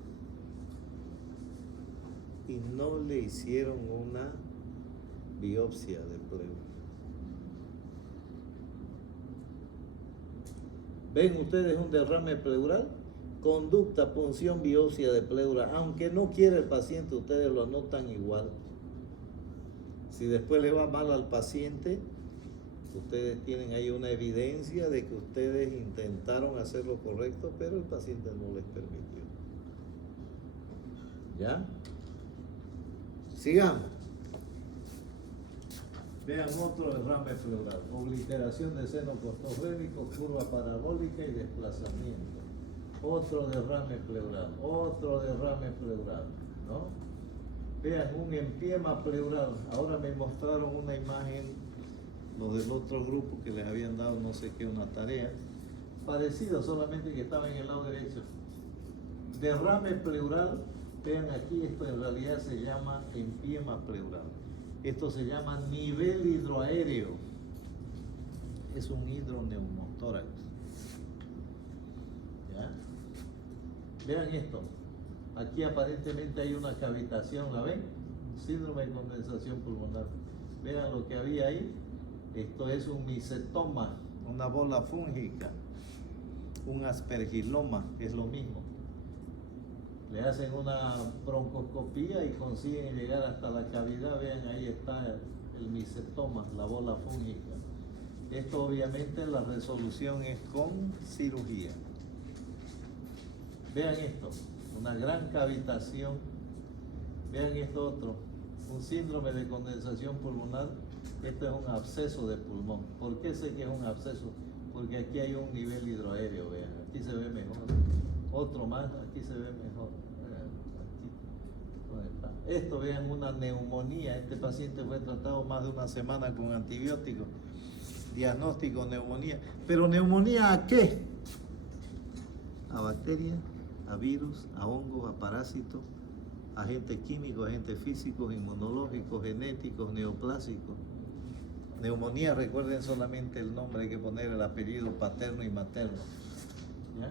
Y no le hicieron una biopsia de pleura. ¿Ven ustedes un derrame pleural? Conducta, punción, biopsia de pleura. Aunque no quiera el paciente, ustedes lo anotan igual. Si después le va mal al paciente, ustedes tienen ahí una evidencia de que ustedes intentaron hacer lo correcto, pero el paciente no les permitió. ¿Ya? Sigamos. Vean otro derrame pleural. Obliteración de seno costofrénico, curva parabólica y desplazamiento. Otro derrame pleural. Otro derrame pleural, ¿no? Vean un empiema pleural. Ahora me mostraron una imagen, los del otro grupo que les habían dado no sé qué, una tarea. Parecido, solamente que estaba en el lado derecho. Derrame pleural. Vean aquí, esto en realidad se llama empiema pleural. Esto se llama nivel hidroaéreo. Es un hidroneumotórax. ¿Ya? Vean esto. Aquí aparentemente hay una cavitación, ¿la ven? Síndrome de condensación pulmonar. Vean lo que había ahí. Esto es un micetoma, una bola fúngica. Un aspergiloma, es lo mismo. Le hacen una broncoscopía y consiguen llegar hasta la cavidad. Vean, ahí está el micetoma, la bola fúngica. Esto obviamente la resolución es con cirugía. Vean esto, una gran cavitación. Vean esto otro, un síndrome de condensación pulmonar. Esto es un absceso de pulmón. ¿Por qué sé que es un absceso? Porque aquí hay un nivel hidroaéreo, vean, aquí se ve mejor. Otro más, aquí se ve mejor. Aquí, ¿dónde está? Esto, vean, una neumonía. Este paciente fue tratado más de una semana con antibióticos. Diagnóstico neumonía. ¿Pero neumonía a qué? A bacterias, a virus, a hongos, a parásitos, agentes químicos, agentes físicos, inmunológicos, genéticos, neoplásicos. Neumonía, recuerden solamente el nombre, hay que poner el apellido paterno y materno. ¿Ya?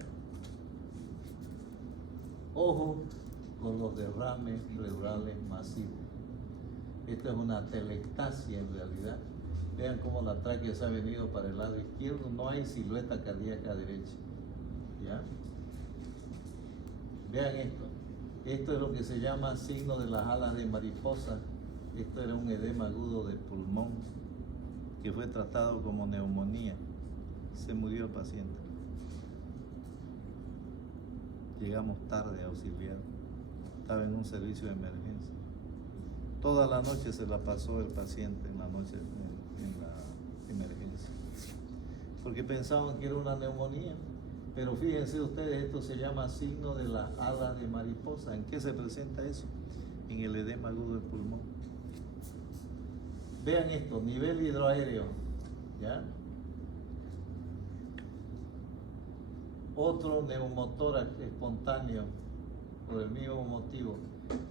Ojo con los derrames pleurales masivos. Esta es una telectasia en realidad. Vean cómo la tráquea se ha venido para el lado izquierdo, no hay silueta cardíaca derecha. ¿Ya? Vean esto. Esto es lo que se llama signo de las alas de mariposa. Esto era un edema agudo de pulmón que fue tratado como neumonía. Se murió el paciente. Llegamos tarde a auxiliar. Estaba en un servicio de emergencia. Toda la noche se la pasó el paciente en la noche en la emergencia. Porque pensaban que era una neumonía. Pero fíjense ustedes, esto se llama signo de la ala de mariposa. ¿En qué se presenta eso? En el edema agudo del pulmón. Vean esto, nivel hidroaéreo. ¿Ya? Otro neumotórax espontáneo por el mismo motivo.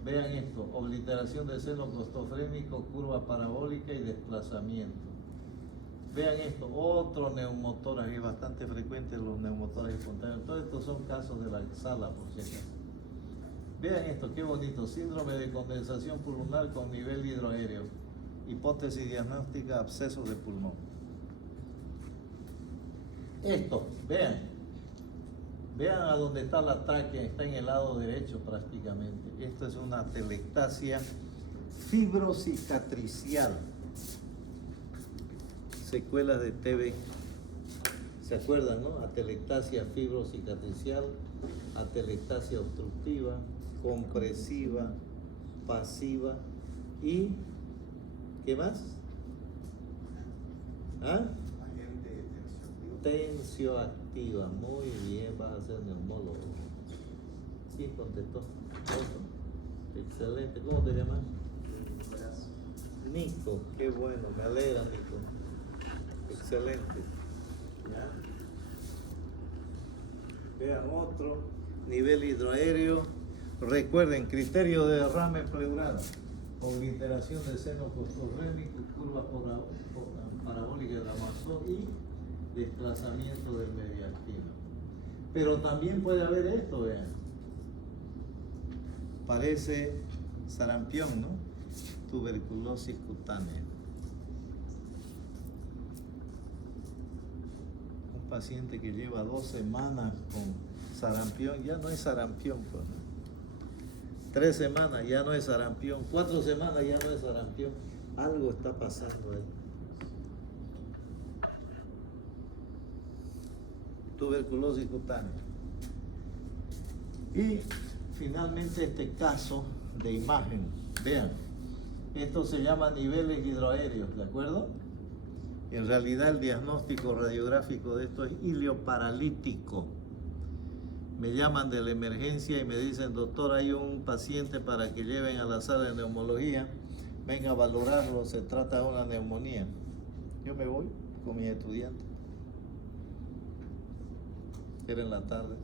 Vean esto, obliteración de seno costofrénico, curva parabólica y desplazamiento. Vean esto, otro neumotórax, es bastante frecuente los neumotórax espontáneos. Todos estos son casos de la sala, por si acaso. Vean esto, qué bonito, síndrome de condensación pulmonar con nivel hidroaéreo, hipótesis diagnóstica, absceso de pulmón. Esto, vean a dónde está la tráquea, está en el lado derecho prácticamente. Esto es una atelectasia fibrocicatricial, secuelas de TB. ¿Se acuerdan, no? Atelectasia fibrocicatricial, atelectasia obstructiva, compresiva, pasiva y ¿qué más? ¿Ah? Agente Tensioactiva. Muy bien, vas a ser neumólogo. Sí, contestó. Excelente. ¿Cómo te llamas? Nico. Qué bueno, me alegra, Nico. Excelente. ¿Ya? Vean otro. Nivel hidroaéreo. Recuerden, criterio de derrame pleural. Obliteración de seno costorrémico, curva parabólica de Amazon y desplazamiento del mediastino. Pero también puede haber esto, vean. Parece sarampión, ¿no? Tuberculosis cutánea. Un paciente que lleva 2 semanas con sarampión, ya no es sarampión, pues, ¿no? 3 semanas ya no es sarampión, 4 semanas ya no es sarampión. Algo está pasando ahí. Tuberculosis cutánea. Y finalmente este caso de imagen. Vean, esto se llama niveles hidroaéreos, ¿de acuerdo? En realidad el diagnóstico radiográfico de esto es ilioparalítico. Me llaman de la emergencia y me dicen, doctor, hay un paciente para que lleven a la sala de neumología, venga a valorarlo, se trata de una neumonía. Yo me voy con mis estudiantes. Era en la tarde.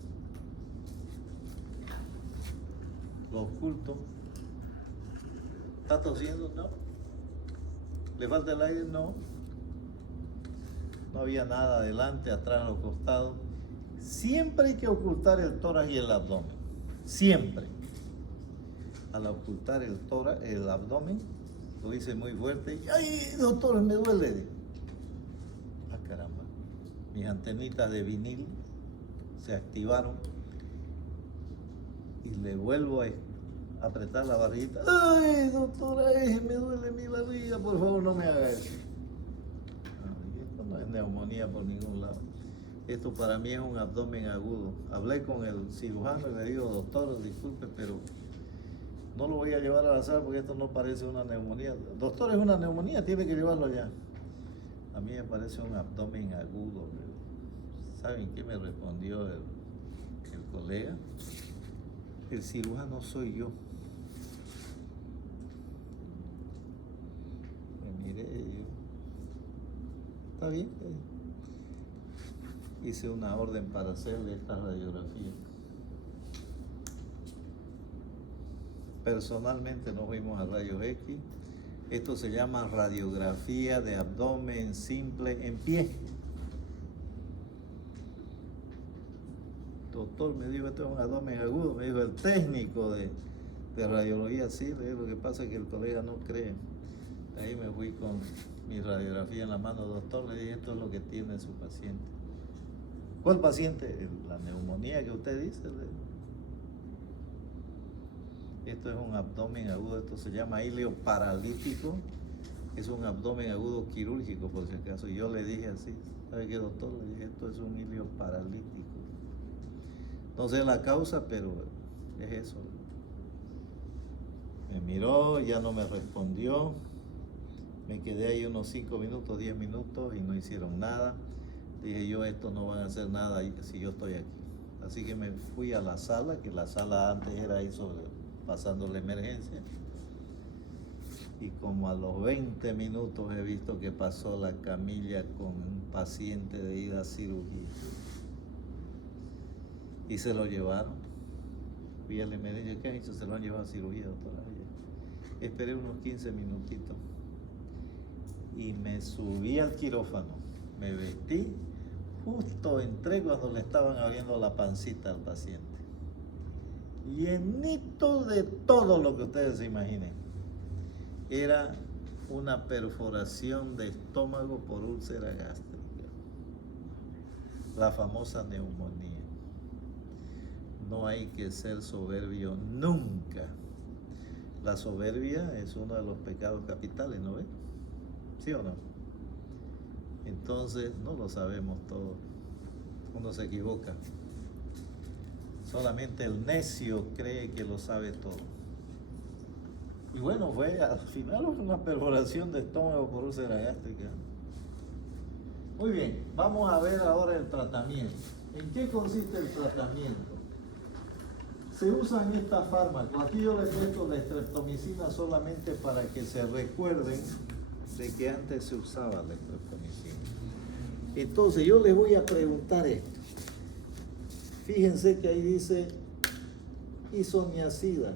Lo oculto. ¿Está tosiendo? No. ¿Le falta el aire? No. No había nada adelante, atrás, a los costados. Siempre hay que ocultar el tórax y el abdomen. Siempre. Al ocultar el tórax, el abdomen, lo hice muy fuerte. ¡Ay, doctor, me duele! Ah, caramba. Mis antenitas de vinil se activaron y le vuelvo a apretar la barriguita. ¡Ay, doctora, me duele mi barriga! Por favor, no me haga eso. Esto no es neumonía por ningún lado. Esto para mí es un abdomen agudo. Hablé con el cirujano y le digo, doctor, disculpe, pero no lo voy a llevar a la sala porque esto no parece una neumonía. Doctor, es una neumonía, tiene que llevarlo allá. A mí me parece un abdomen agudo. ¿Saben qué me respondió el colega? El cirujano soy yo. Me miré y yo, ¿está bien? Hice una orden para hacerle esta radiografía. Personalmente nos fuimos a rayos X. Esto se llama radiografía de abdomen simple en pie. Doctor, me dijo, esto es un abdomen agudo. Me dijo el técnico de radiología, sí. Le digo, lo que pasa es que el colega no cree. Ahí me fui con mi radiografía en la mano. Doctor, le dije, esto es lo que tiene su paciente. ¿Cuál paciente? La neumonía que usted dice. Esto es un abdomen agudo, esto se llama ilioparalítico. Es un abdomen agudo quirúrgico, por si acaso. Yo le dije así, ¿sabe qué, doctor? Le dije, esto es un ilioparalítico. No sé la causa, pero es eso. Me miró, ya no me respondió. Me quedé ahí unos 5 minutos, 10 minutos y no hicieron nada. Dije yo, estos no van a hacer nada si yo estoy aquí. Así que me fui a la sala, que la sala antes era ahí pasando la emergencia. Y como a los 20 minutos he visto que pasó la camilla con un paciente de ida a cirugía. Y se lo llevaron. Fui a la emergencia, ¿qué han hecho? Se lo han llevado a cirugía, doctora. Esperé unos 15 minutitos. Y me subí al quirófano. Me vestí. Justo entré cuando le estaban abriendo la pancita al paciente. llenito de todo lo que ustedes se imaginen. Era una perforación de estómago por úlcera gástrica, la famosa neumonía. No hay que ser soberbio nunca. La soberbia es uno de los pecados capitales, ¿no ves? ¿Sí o no? Entonces, no lo sabemos todo. Uno se equivoca. Solamente el necio cree que lo sabe todo. Y bueno, al final una perforación de estómago por úlcera gástrica. Muy bien, vamos a ver ahora el tratamiento. ¿En qué consiste el tratamiento? Se usan estas fármacos. Aquí yo les meto la streptomicina solamente para que se recuerden de que antes se usaba la streptomicina. Entonces yo les voy a preguntar esto. Fíjense que ahí dice isoniazida,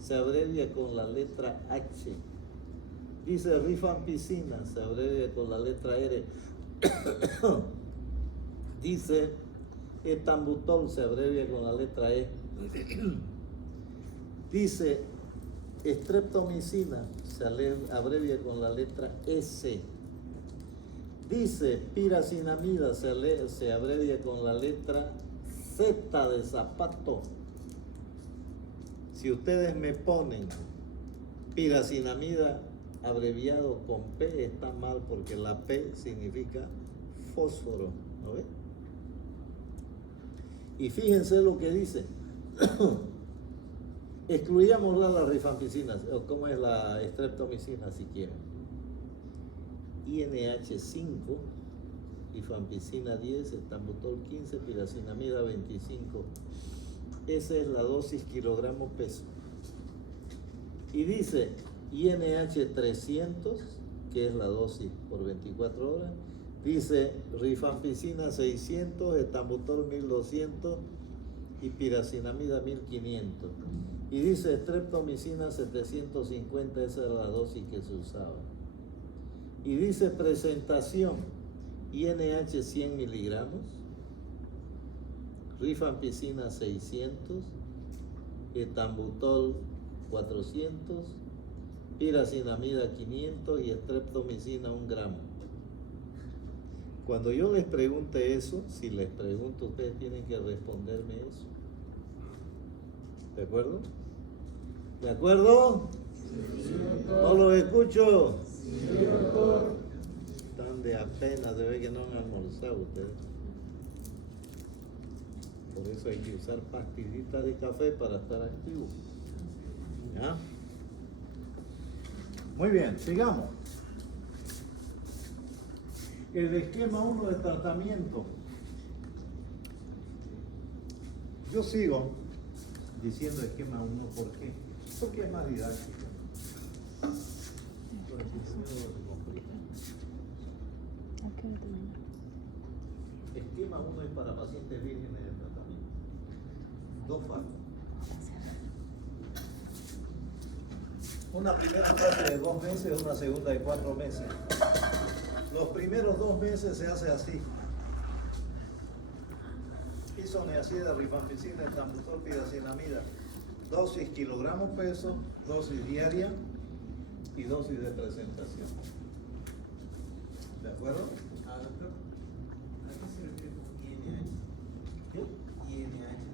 se abrevia con la letra H. Dice rifampicina, se abrevia con la letra R. Dice etambutol, se abrevia con la letra E. Dice streptomicina, se abrevia con la letra S. Dice piracinamida, se abrevia con la letra Z de zapato. Si ustedes me ponen piracinamida abreviado con P, está mal porque la P significa fósforo, ¿no ves? Y fíjense lo que dice. Excluyamos la rifampicina, o como es la streptomicina si quieren. INH5, rifampicina 10, etambutol 15, piracinamida 25. Esa es la dosis kilogramo peso. Y dice INH 300, que es la dosis por 24 horas. Dice rifampicina 600, etambutol 1200 y piracinamida 1500. Y dice streptomicina 750, esa es la dosis que se usaba. Y dice presentación, INH 100 miligramos, rifampicina 600, etambutol 400, piracinamida 500 y streptomicina 1 gramo. Cuando yo les pregunte eso, si les pregunto, ustedes tienen que responderme eso. ¿De acuerdo? ¿De acuerdo? Sí, no los escucho. Sí, están de apenas, se ve que no han almorzado ustedes. Por eso hay que usar pastillitas de café para estar activos. ¿Ya? Muy bien, sigamos. El esquema 1 de tratamiento. Yo sigo diciendo esquema 1, ¿por qué? Porque es más didáctico. Esquema 1 es para pacientes vírgenes de tratamiento. 2 fármacos. Una primera fase de 2 meses, una segunda de 4 meses. Los primeros 2 meses se hace así. Isoniazida, rifampicina, etambutol, piracinamida. Dosis kilogramos peso, dosis diaria y dosis de presentación. ¿De acuerdo? Ah, doctor, ¿a qué se refiere con INH? ¿Qué? INH.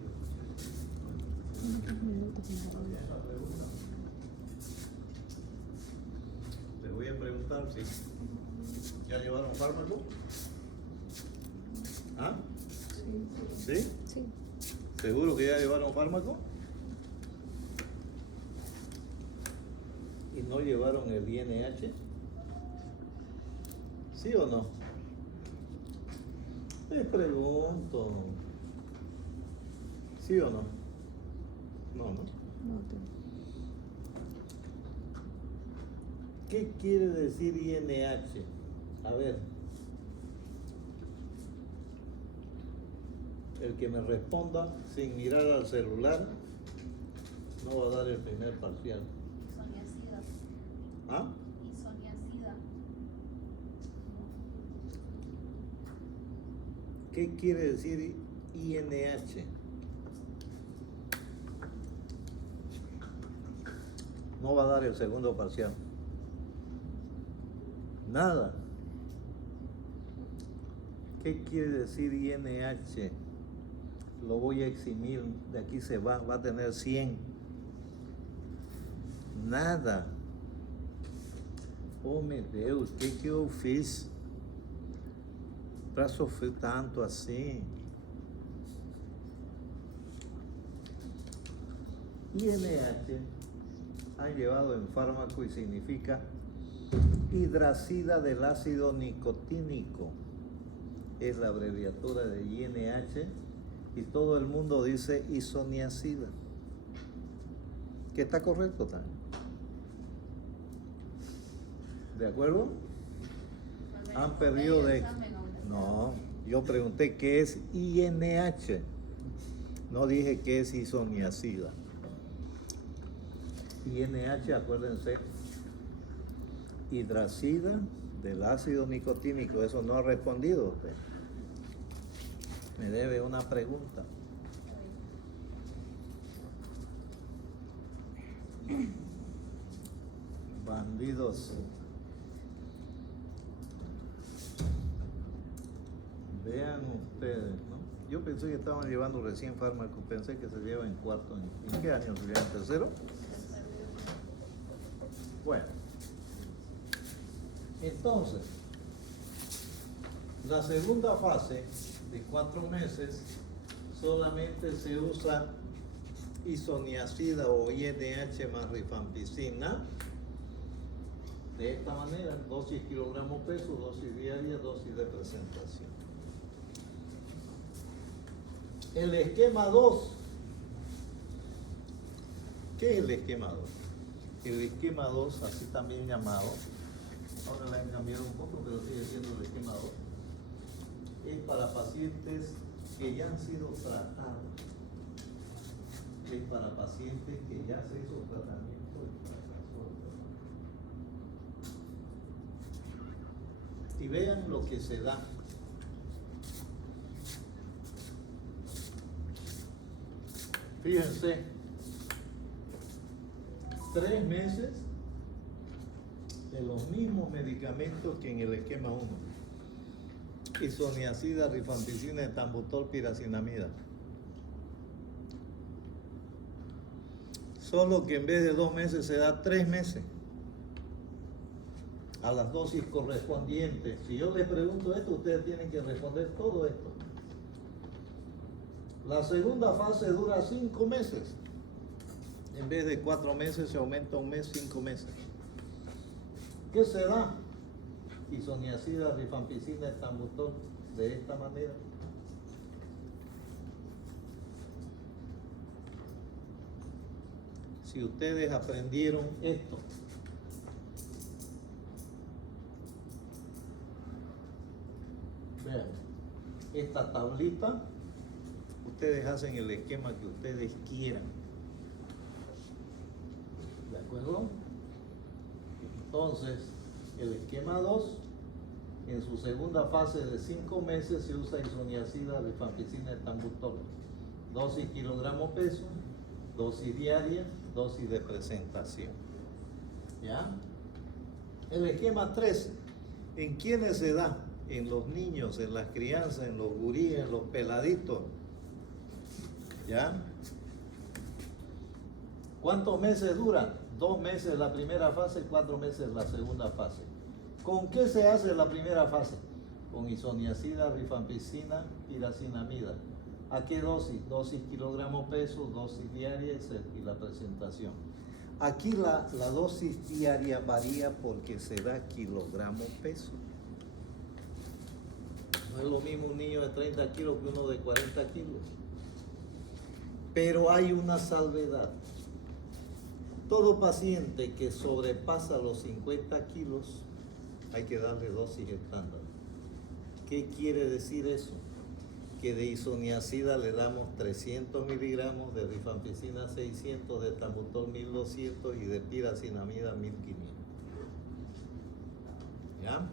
Les voy a preguntar si ya llevaron fármaco. ¿Ah? ¿Sí? Sí. ¿Seguro que ya llevaron fármaco? ¿Y no llevaron el INH? ¿Sí o no? Les pregunto. ¿Sí o no? No, ¿no? ¿Qué quiere decir INH? A ver. El que me responda sin mirar al celular no va a dar el primer parcial. Isoniazida. ¿Ah? Isoniazida. ¿Qué quiere decir INH? no va a dar el segundo parcial. Nada. ¿Qué quiere decir INH? Lo voy a eximir, de aquí se va a tener 100. Nada. Oh meu Deus, o que eu fiz para sofrer tanto assim? INH han llevado en fármaco y significa hidracida del ácido nicotínico. Es la abreviatura de INH y todo el mundo dice isoniazida. Que está correcto también. ¿De acuerdo? Han perdido de... No, yo pregunté qué es INH. No dije qué es isoniazida. INH, acuérdense, hidracida del ácido nicotínico. Eso no ha respondido usted. Me debe una pregunta. Bandidos. Vean ustedes, ¿no? Yo pensé que estaban llevando recién fármaco, pensé que se lleva en cuarto. ¿En qué año se lleva? ¿En tercero? Bueno. Entonces, la segunda fase de 4 meses solamente se usa isoniazida o INH más rifampicina. De esta manera, dosis kilogramo peso, dosis diaria, dosis de presentación. El esquema 2. ¿Qué es el esquema 2? El esquema 2, así también llamado, ahora le han cambiado un poco, pero sigue siendo el esquema 2, es para pacientes que ya han sido tratados. Es para pacientes que ya se hizo tratamiento de fracaso. Y vean lo que se da. Fíjense, 3 meses de los mismos medicamentos que en el esquema 1. Isoniazida, rifampicina, etambutol, piracinamida. Solo que en vez de 2 meses se da 3 meses a las dosis correspondientes. Si yo les pregunto esto, ustedes tienen que responder todo esto. La segunda fase dura 5 meses. En vez de 4 meses se aumenta 1 mes, 5 meses. ¿Qué se da? Isoniazida, rifampicina, etambutol, de esta manera. Si ustedes aprendieron esto, vean, esta tablita, ustedes hacen el esquema que ustedes quieran. ¿De acuerdo? Entonces, el esquema 2, en su segunda fase de 5 meses se usa isoniazida, rifampicina, etambutol. Dosis kilogramo peso, dosis diaria, dosis de presentación. ¿Ya? El esquema 3, ¿en quiénes se da? En los niños, en las crianzas, en los guríes, en los peladitos. ¿Ya? ¿Cuántos meses dura? 2 meses la primera fase, 4 meses la segunda fase. ¿Con qué se hace la primera fase? Con isoniazida, rifampicina, piracinamida. ¿A qué dosis? Dosis kilogramo peso, dosis diaria y la presentación. Aquí la dosis diaria varía porque se da kilogramo peso. No es lo mismo un niño de 30 kilos que uno de 40 kilos. Pero hay una salvedad. Todo paciente que sobrepasa los 50 kilos hay que darle dosis estándar. ¿Qué quiere decir eso? Que de isoniazida le damos 300 miligramos, de rifampicina 600, de etambutol 1200 y de piracinamida 1500. ¿Ya?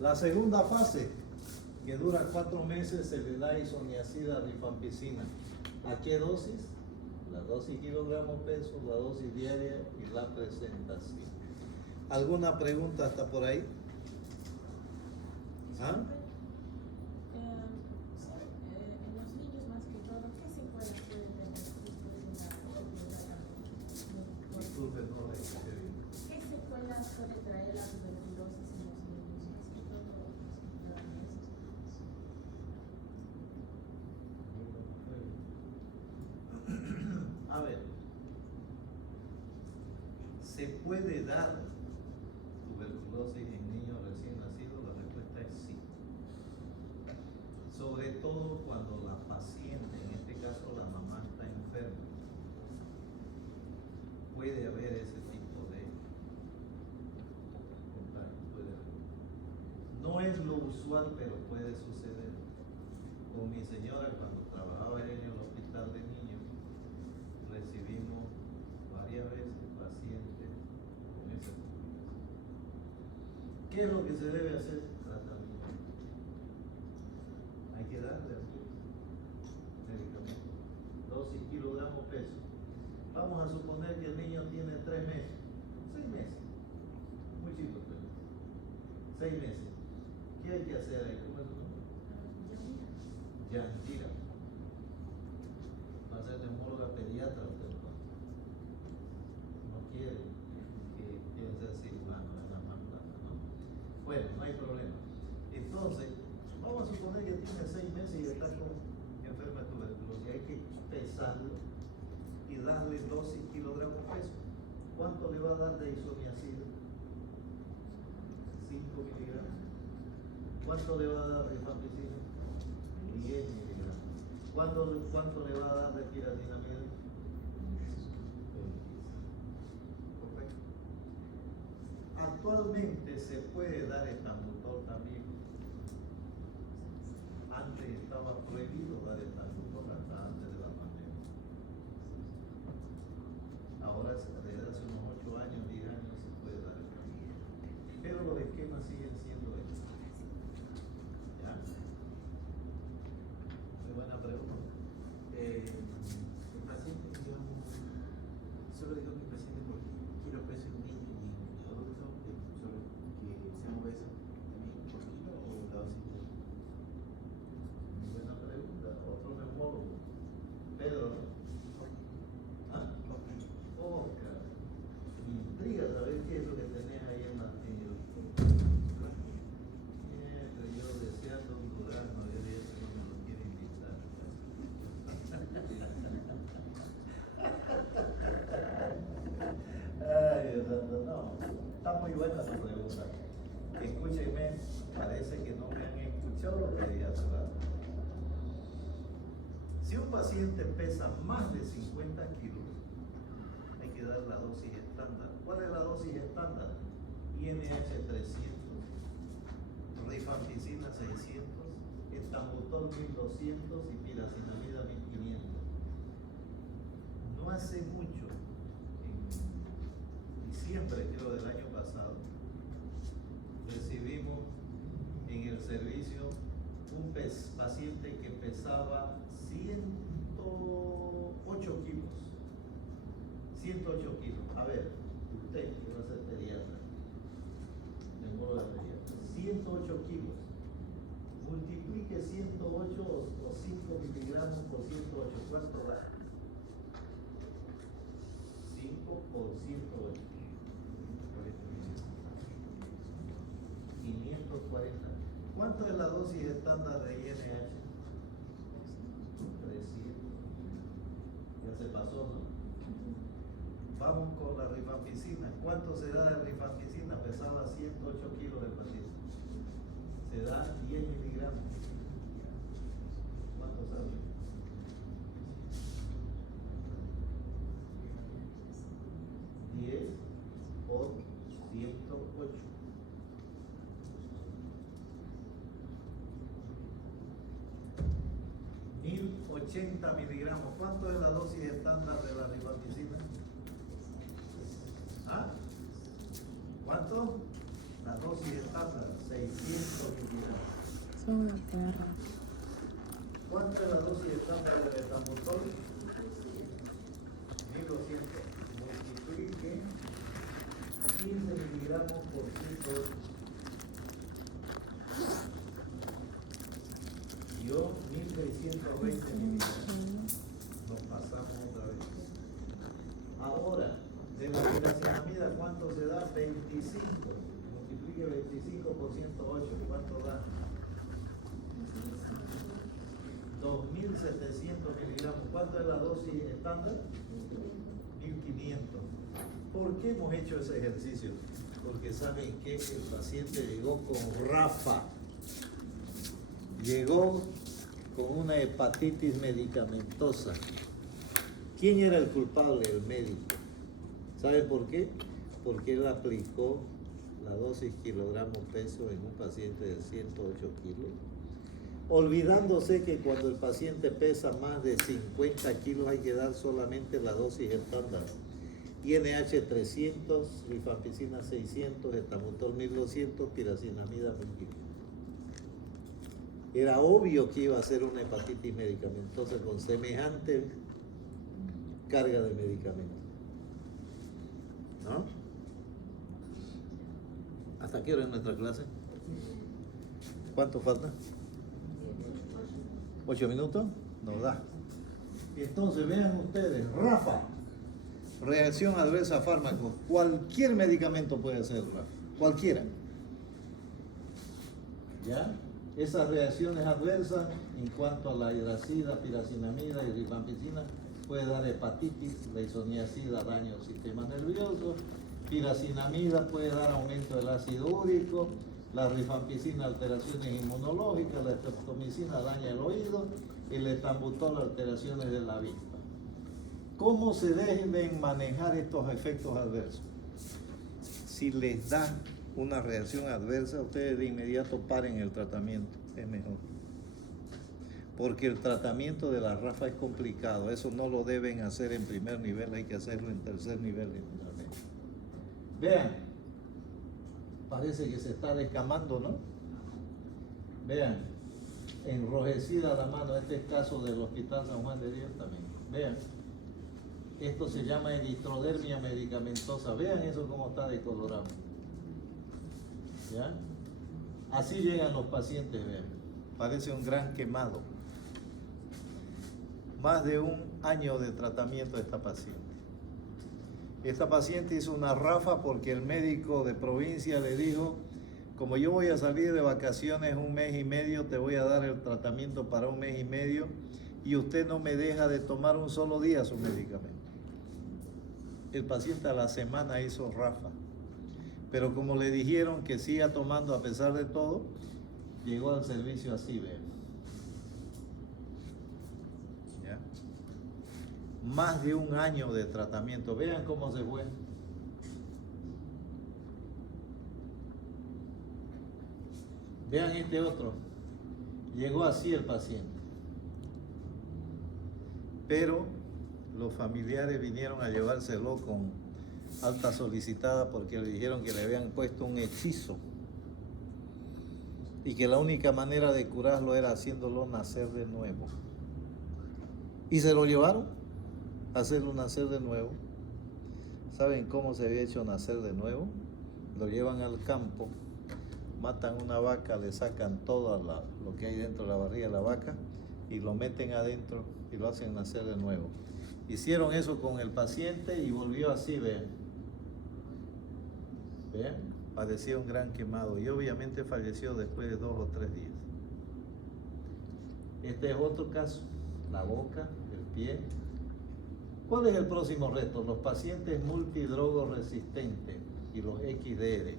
La segunda fase, que dura 4 meses, se le da isoniazida, rifampicina. ¿A qué dosis? La dosis kilogramos peso, la dosis diaria y la presentación. ¿Alguna pregunta hasta por ahí? ¿Ah? En los niños más que todo, ¿qué secuelas pueden tener después de la Disculpe, no le escuché bien. ¿Qué secuelas puede traer la tuberculosis en los niños más que todo? A ver, ¿se puede dar tuberculosis en niños recién nacidos? La respuesta es sí. Sobre todo cuando la paciente, en este caso la mamá, está enferma. Puede haber ese tipo de contagio, puede haber. No es lo usual, pero puede suceder. Con mi señora, cuando trabajaba en el hospital de niños, recibimos varias veces pacientes con ese problema. ¿Qué es lo que se debe hacer? Tratamiento. Hay que darle medicamento. Dosis kilogramos peso. Vamos a suponer que el niño tiene 3 meses, 6 meses, muy chico, 6 meses. ¿Qué hay que hacer ahí? ¿Cómo es su nombre? Yandira. Va a ser neumóloga pediatra usted, ¿no? No quiere que sea cirujano, es la más plata, ¿no? Bueno, no hay problema. Entonces, vamos a suponer que tiene 6 meses y está con enferma de tuberculosis. Hay que pesarlo y darle dosis kilogramos peso. ¿Cuánto le va a dar de isoniazida? 5 miligramos. ¿Cuánto le va a dar de rifampicina? 10 miligramos. ¿Cuánto le va a dar de piratinamida? 25. Correcto. Actualmente se puede dar etambutol también. Antes estaba prohibido dar etambutol hasta antes de la pandemia. Ahora, desde hace unos 8 años, 10 años, se puede dar etambutol. Pero los esquemas siguen siendo estos. ¿Ya? Muy buena pregunta. El paciente, digamos, solo digo que el paciente porque kilo peso en niño y adulto, solo que sea obeso, también por kilo o la dosis de. Muy buena pregunta. Otro neumólogo. Pedro, ¿no? ¿Ah? Oscar. Me intriga saber qué es lo que tenés ahí en la yo deseando un durazno, yo dije que no me lo quiere invitar. Ay, Dios santo, no. Está muy buena tu pregunta. Escúchenme, parece que no me han escuchado lo que dije hace rato. Si un paciente pesa más de 50 kilos, hay que dar la dosis estándar. ¿Cuál es la dosis estándar? INH 300, rifampicina 600, etambutol 1200 y piracinamida 1500. No hace mucho, en diciembre creo del año pasado, recibimos en el servicio un paciente que pesaba 108 kilos. 108 kilos. A ver, usted que va a ser pediatra, neumóloga pediatra, 108 kilos. Multiplique 108 o 5 miligramos por 108. ¿Cuánto da? 5 por 108. 540. ¿Cuánto es la dosis estándar de INH? 300. Ya se pasó, ¿no? Vamos con la rifampicina. ¿Cuánto se da de rifampicina? Pesaba 108 kilos el paciente. Se da 10 miligramos. ¿Cuánto sabe? Por 108. 1080 miligramos. ¿Cuánto es la dosis estándar de la rifampicina? ¿Ah? ¿Cuánto? La dosis estándar, 600 miligramos. Son una perra. ¿Cuánto es la dosis estándar del etambutol? Yo 1620 miligramos. Nos pasamos otra vez. Ahora, de la piracinamida, ¿cuánto se da? 25. Multiplique 25 por 108. ¿Cuánto da? 2700 miligramos. ¿Cuánto es la dosis estándar? 1500. ¿Por qué hemos hecho ese ejercicio? Porque saben que el paciente llegó con RAFA. Llegó con una hepatitis medicamentosa. ¿Quién era el culpable? El médico. ¿Sabe por qué? Porque él aplicó la dosis kilogramo peso en un paciente de 108 kilos, olvidándose que cuando el paciente pesa más de 50 kilos hay que dar solamente la dosis estándar. INH 300, rifampicina 600, etamutol 1200, piracinamida 1500. Era obvio que iba a ser una hepatitis medicamentosa con semejante carga de medicamentos. ¿No? ¿Hasta qué hora es nuestra clase? ¿Cuánto falta? 8 minutos. Nos da. Entonces vean ustedes, RAFA, reacción adversa a fármacos. Cualquier medicamento puede ser RAFA, cualquiera. ¿Ya? Esas reacciones adversas en cuanto a la hidracina, piracinamida y rifampicina puede dar hepatitis, la isoniazida daño al sistema nervioso, piracinamida puede dar aumento del ácido úrico, la rifampicina alteraciones inmunológicas, la estreptomicina daña el oído y el etambutol alteraciones de la vista. ¿Cómo se deben manejar estos efectos adversos? Si les da una reacción adversa, ustedes de inmediato paren el tratamiento, es mejor. Porque el tratamiento de la RAFA es complicado, eso no lo deben hacer en primer nivel, hay que hacerlo en tercer nivel de tratamiento. Vean, parece que se está descamando, ¿no? Vean, enrojecida la mano, este es caso del Hospital San Juan de Dios también. Vean, esto se llama eritrodermia medicamentosa, vean eso cómo está decolorado. ¿Ya? Así llegan los pacientes, vean. Parece un gran quemado. Más de un año de tratamiento de esta paciente. Esta paciente hizo una RAFA porque el médico de provincia le dijo, como yo voy a salir de vacaciones 1 mes y medio, te voy a dar el tratamiento para 1 mes y medio y usted no me deja de tomar un solo día su medicamento. El paciente a la semana hizo RAFA. Pero como le dijeron que siga tomando a pesar de todo, llegó al servicio así, vean. ¿Ya? Más de un año de tratamiento. Vean cómo se fue. Vean este otro. Llegó así el paciente. Pero los familiares vinieron a llevárselo con alta solicitada porque le dijeron que le habían puesto un hechizo y que la única manera de curarlo era haciéndolo nacer de nuevo. Y se lo llevaron a hacerlo nacer de nuevo. ¿Saben cómo se había hecho nacer de nuevo? Lo llevan al campo, matan una vaca, le sacan todo lo que hay dentro de la barriga de la vaca y lo meten adentro y lo hacen nacer de nuevo. Hicieron eso con el paciente y volvió así, vean. ¿Vean? Padecía un gran quemado y obviamente falleció después de 2 o 3 días. Este es otro caso, la boca, el pie. ¿Cuál es el próximo reto? Los pacientes multidrogoresistentes y los XDR.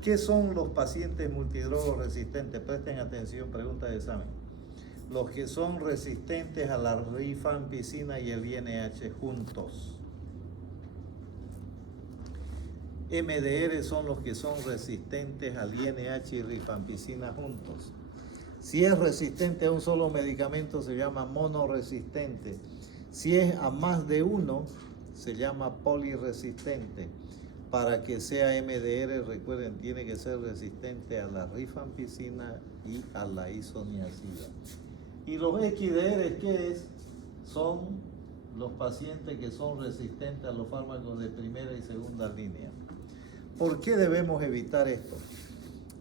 ¿Qué son los pacientes multidrogoresistentes? Presten atención, pregunta de examen. Los que son resistentes a la rifampicina y el INH juntos. MDR son los que son resistentes al INH y rifampicina juntos. Si es resistente a un solo medicamento se llama monoresistente. Si es a más de uno se llama poliresistente. Para que sea MDR, recuerden, tiene que ser resistente a la rifampicina y a la isoniazida. Y los XDR, ¿qué es? Son los pacientes que son resistentes a los fármacos de primera y segunda línea. ¿Por qué debemos evitar esto?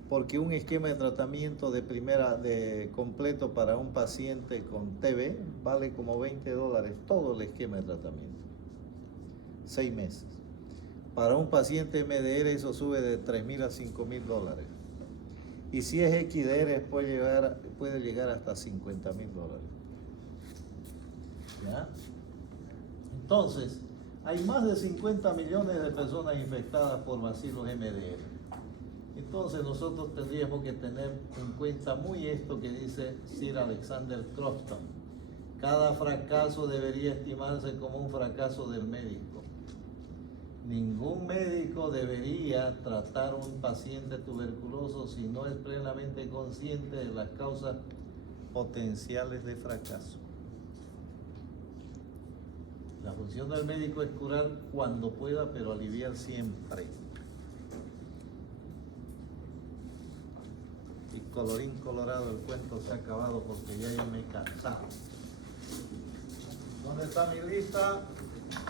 Porque un esquema de tratamiento de completo para un paciente con TB vale como $20 todo el esquema de tratamiento. 6 meses. Para un paciente MDR eso sube de $3,000 a $5,000. Y si es XDR puede llegar hasta $50,000. ¿Ya? Entonces, hay más de 50 millones de personas infectadas por bacilos MDR. Entonces nosotros tendríamos que tener en cuenta muy esto que dice Sir Alexander Crofton. Cada fracaso debería estimarse como un fracaso del médico. Ningún médico debería tratar a un paciente tuberculoso si no es plenamente consciente de las causas potenciales de fracaso. La función del médico es curar cuando pueda, pero aliviar siempre. Y colorín colorado, el cuento se ha acabado porque ya yo me he cansado. ¿Dónde está mi lista?